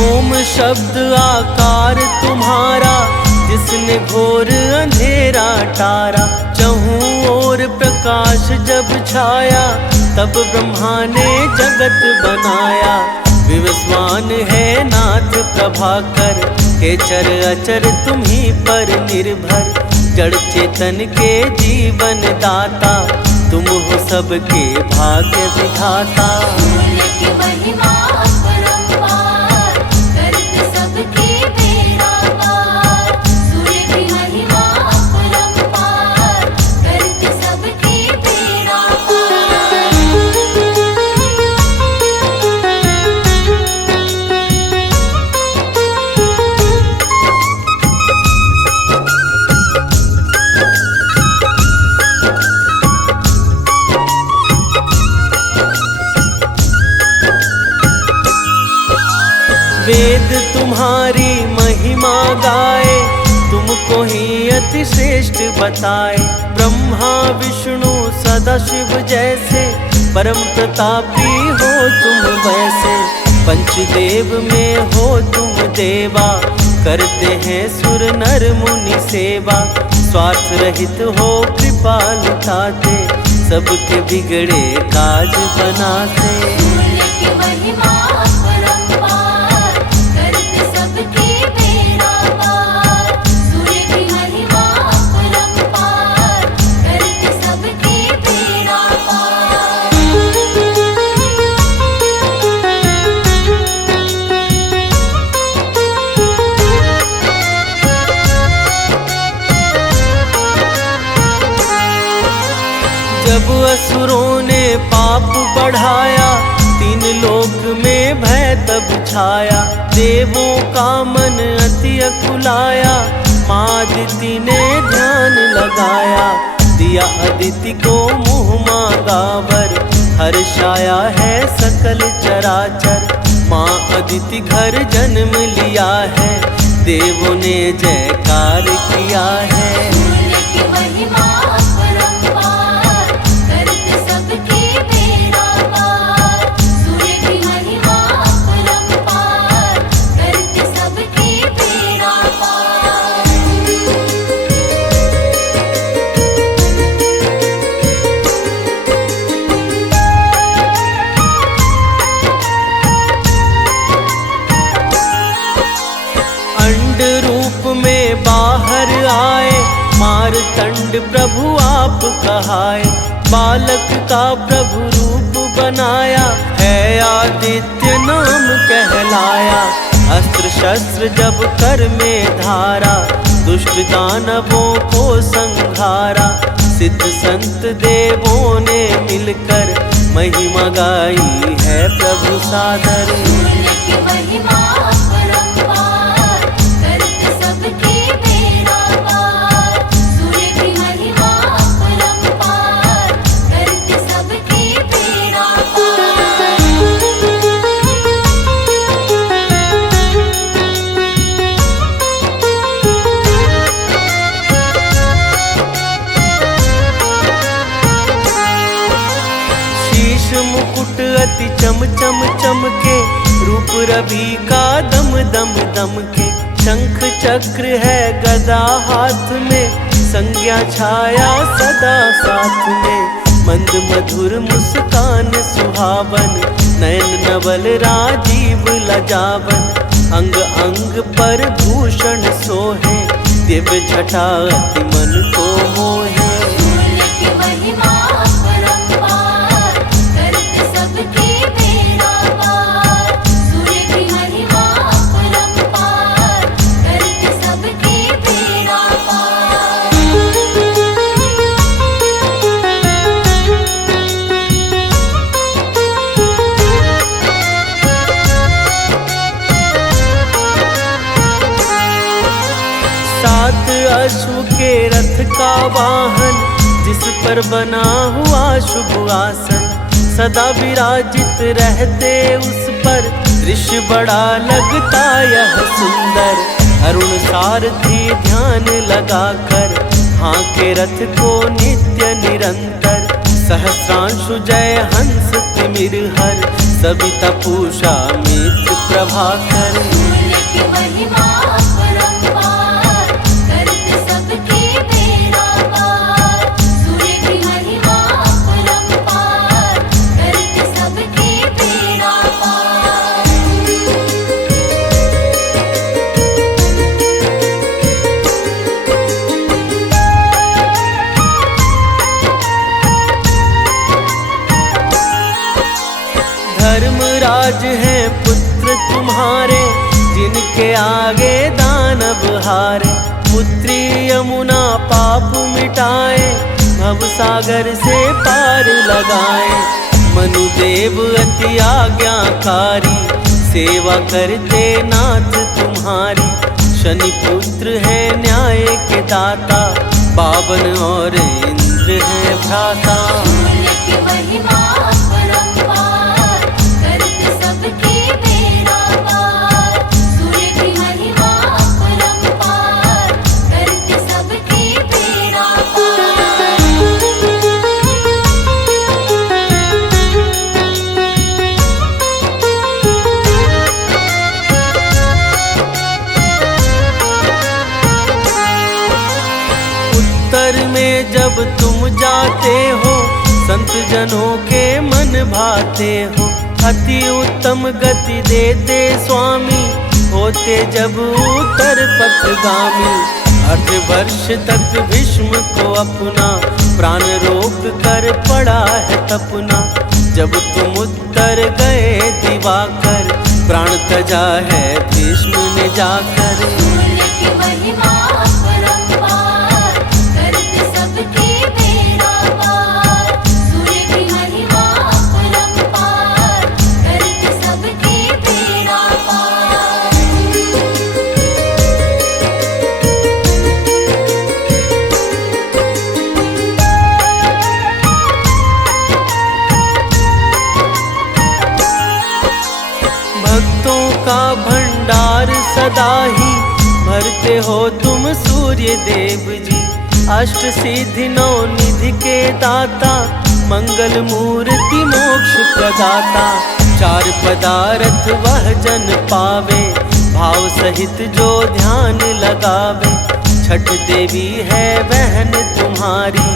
ओम शब्द घोर अंधेरा टारा, चहूं ओर प्रकाश जब छाया, तब ब्रह्मा ने जगत बनाया। विवस्वान है नाथ प्रभाकर, हे चर अचर तुम्हीं पर निर्भर। जड़ चेतन के जीवन दाता, तुम हो सबके भाग्य विधाता। सूर्य की महिमा अपरंपार, करत सबके बेड़ा पार। सूर्य की महिमा अपरंपार, करत सबके बेड़ा पार। वेद तुम्हारी महिमा गाए, तुमको ही अति श्रेष्ठ बताए। ब्रह्मा विष्णु सदा शिव जैसे, परम प्रतापी हो तुम वैसे। पंचदेव में हो तुम देवा, करते हैं सुर नर मुनि सेवा। स्वार्थ रहित हो कृपा लुटाते, सबके बिगड़े काज बनाते। सूर्य की महिमा अपरंपार, करत सबके बेड़ा पार। सूर्य की महिमा अपरंपार, करत सबके बेड़ा पार। जब असुरों ने पाप बढ़ाया, तीन लोक में भय तब छाया। देवों का मन अति अकुलाया, माँ अदिति ने ध्यान लगाया। दिया अदिति को मुँह मांगावर, हर्षाया है सकल चराचर। माँ अदिति घर जन्म लिया है, देवों ने जयकार किया है। सूर्य की महिमा अपरंपार, करत सबके बेड़ा पार। सूर्य की महिमा अपरंपार, करत सबके बेड़ा पार। अंड रूप में बाहर आए, मारतंड प्रभु आप कहाए। बालक का प्रभु रूप बनाया, है आदित्य नाम कहलाया। अस्त्र शस्त्र जब कर में धारा, दुष्ट दानवों को संहारा। सिद्ध संत देवों ने मिलकर, महिमा गाई है प्रभु सादर। सूर्य की महिमा अपरंपार, करत सबके बेड़ा पार। सूर्य की महिमा अपरंपार, करत सबके बेड़ा पार। शीश मुकुट अति चम चम चमके, रूप रवि का दम दम दम के। शंख चक्र है गदा हाथ में, संज्ञा छाया सदा साथ में। मंद मधुर मुस्कान सुहावन, नयन नवल राजीव लजावन। अंग अंग पर भूषण सोहे, दिव्य छटा अति मन को मोहे। सूर्य की महिमा अपरंपार, करत सबके बेड़ा पार। सूर्य की महिमा अपरंपार, करत सबके बेड़ा पार। सात अश्व के रथ का वाहन, जिस पर बना हुआ शुभ आसन। सदा विराजित रहते उस पर, दृश्य बड़ा लगता यह सुंदर। अरुण सारथी ध्यान लगाकर, हाँके रथ को नित्य निरंतर। सहस्रांशु जय हंस तिमिर हर, सविता पूषा मित्र प्रभाकर। सूर्य की महिमा अपरंपार, करत के आगे दानव हारे, पुत्री यमुना पाप मिटाए, भव सागर से पार लगाए। मनुदेव अति आज्ञाकारी, सेवा करते नाथ तुम्हारी। शनि पुत्र है न्याय के दाता, पावन और इंद्र है भ्राता। सूर्य की महिमा अपरंपार, करते सबके बेड़ा पार। सूर्य की महिमा अपरंपार, करते सबके बेड़ा पार। उत्तर में जब तुम जाते हो, संत जनों के मन भाते हो। अति उत्तम गति देते स्वामी, होते जब उत्तर पथगामी। अर्धवर्ष तक भीष्म को अपना, प्राण रोक कर पड़ा है तपना। जब तुम उत्तर गए दिवाकर, प्राण तजा है भीष्म ने जाकर। सूर्य की महिमा अपरंपार, करते सबके बेड़ा पार। सूर्य की महिमा अपरंपार, करते सबके बेड़ा पार। भक्तों का भंडार सदा ही भरते हो तुम सूर्य देव जी। अष्ट सिद्धि नौ निधि के दाता, मंगल मूर्ति मोक्ष प्रदाता। चार पदार्थ वह जन पावे, भाव सहित जो ध्यान लगावे। छठ देवी है बहन तुम्हारी,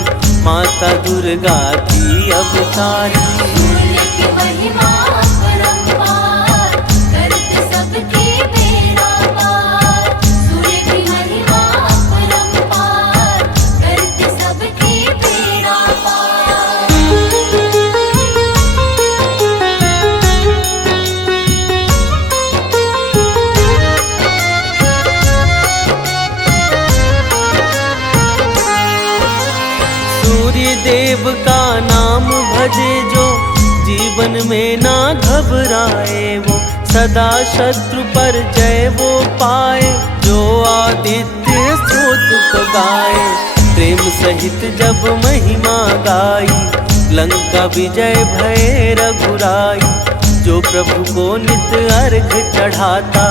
माता दुर्गा की अवतारी। सूर्य की महिमा अपरंपार, करते सबके बेड़ा पार। सूर्य की महिमा अपरंपार, करते सबके बेड़ा पार। सूर्य देव का नाम भजे जो, जीवन में ना घबराए वो। सदा शत्रु पर जय वो पाए, जो आदित्य स्तोत्र को गाए। प्रेम सहित जब महिमा गाई, लंका विजय भय रघुराई। जो प्रभु को नित अर्घ चढ़ाता,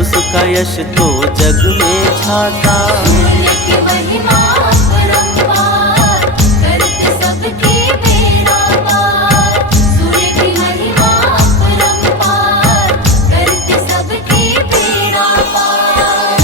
उसका यश तो जग में छाता। सूर्य की महिमा अपरंपार, करते सबके बेड़ा पार। सूर्य की महिमा अपरंपार, करते सबके बेड़ा पार।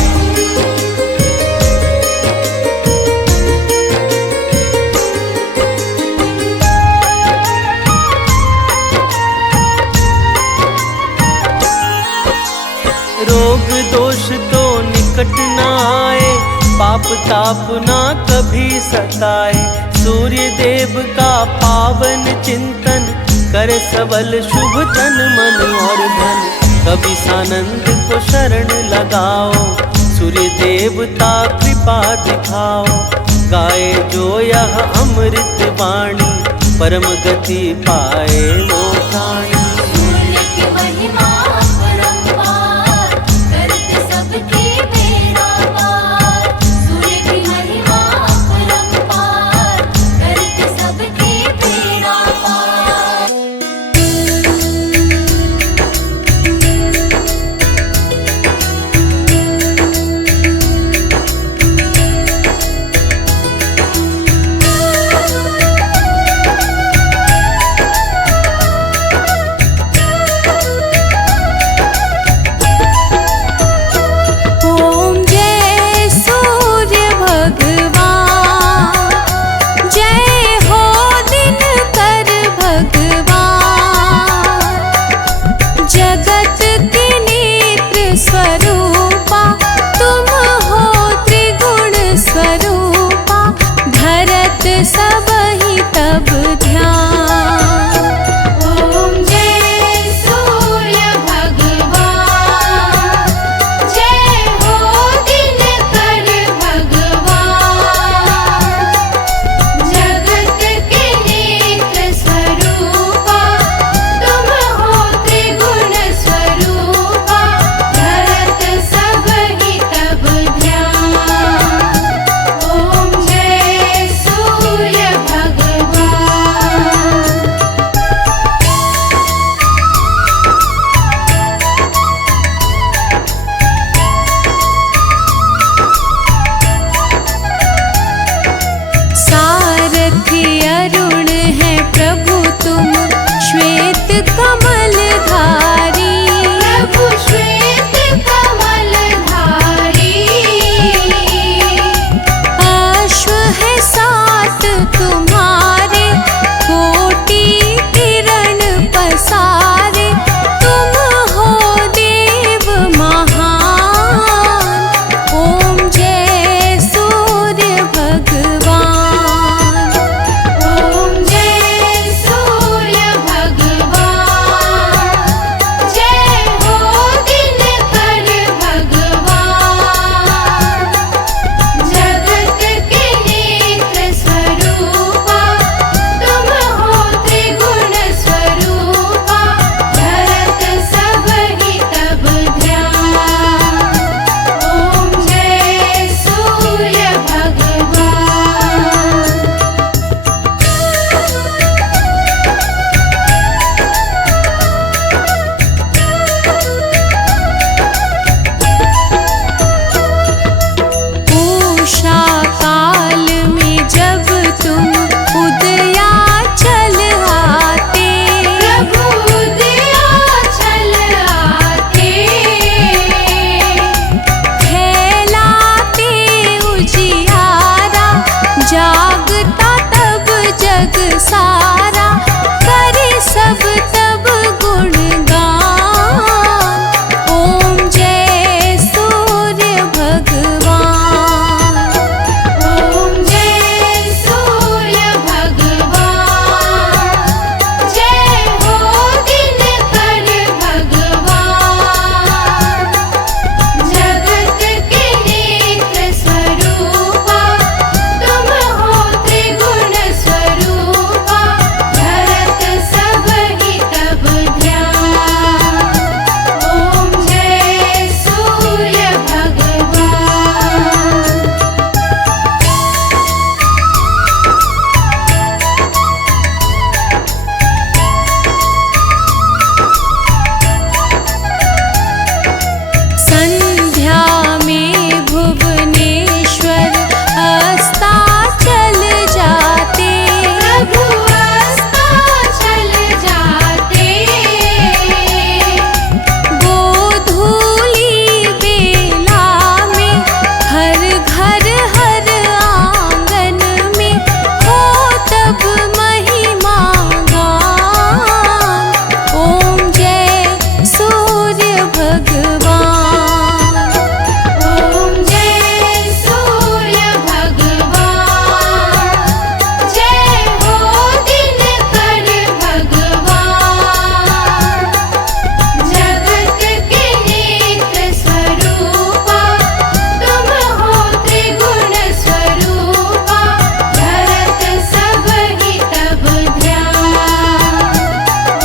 रोग दोष तो निकट न आए, पाप ताप ना कभी सताए। सूर्य देव का पावन चिंतन, करे सबल शुभ तन मन और धन। कभी सानंद को शरण लगाओ, सूर्य देवता कृपा दिखाओ। गाए जो यह अमृत वाणी, परम गति पाए वो प्राणी। सूर्य की महिमा अपरंपार, करते सबके बेड़ा पार। सूर्य की महिमा अपरंपार, करते सबके बेड़ा पार। कमलधारी प्रभु श्वेत कमलधारी अश्व है 7 तुम्हारे कोटि किरण पसारे तुम हो देव महान ओम जय सूर्य भगवान ओम जय सूर्य भगवान जय हो दिनकर भगवान जगत के नेत्र स्वरूपा तुम हो त्रिगुण स्वरूपा धरत सब ही तब ध्यान ओम जय सूर्य भगवान उषा काल में जब तुम उदयाचल आते प्रभु उदयाचल आते फैलाते उजियारा जागता तब जग सारा करे सब तब गुणगान ओम जय सूर्य भगवान ओम जय सूर्य भगवान जय हो दिनकर भगवान जगत के नेत्र स्वरूपा तुम हो त्रिगुण स्वरूपा धरत सब ही तब ध्यान ओम जय सूर्य भगवान संध्या में भुवनेश्वर अस्ताचल जाते प्रभु अस्ताचल जाते गोधूली बेला में हर घर हर आंगन में हो तब महिमा गान ओम जय सूर्य भगवान ओम जय सूर्य भगवान जय हो दिनकर भगवान जगत के नेत्र स्वरूपा तुम हो त्रिगुण स्वरूपा धरत सब ही तब ध्यान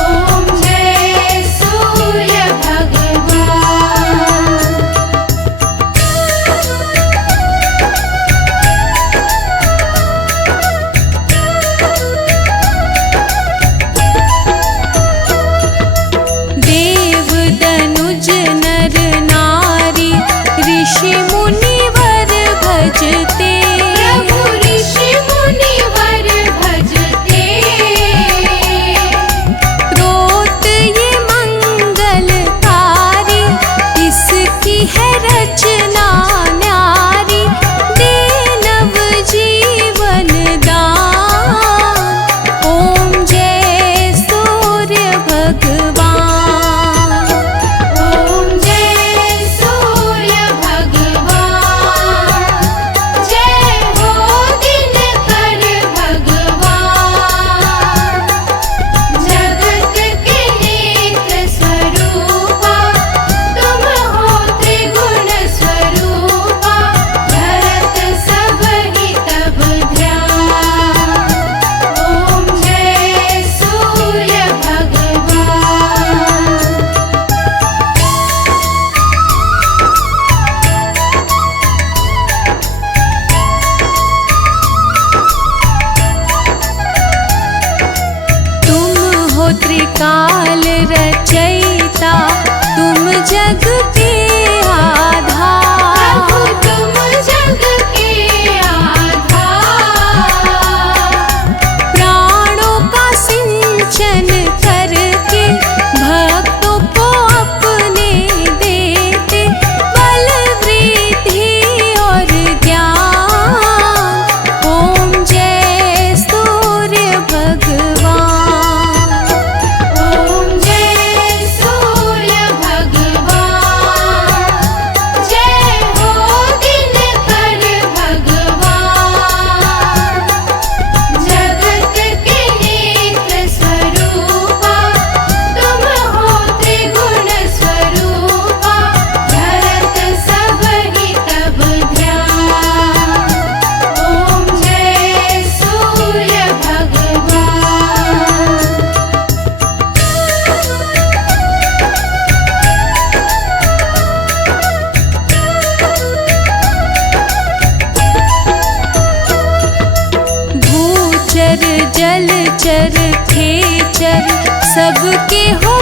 ओम जय सूर्य भगवान देव दनुज नर नारी ऋषि मुनिवर भजते प्रभु ऋषि मुनिवर भजते क्रोत ये मंगलकारी इसकी है रचना न्यारी दे नव जीवन दान ओम जय सूर्य भगवान ओम जय सूर्य भगवान जय हो दिनकर भगवान जगत के नेत्र स्वरूपा तुम हो त्रिगुण स्वरूपा धरत सब ही तब ध्यान ओम जय सूर्य भगवान तुम हो त्रिकाल रचयिता तुम जग के आधार प्रभु तुम जग के आधार प्राणों का सिंचन करके जलचर खेचर सबके हो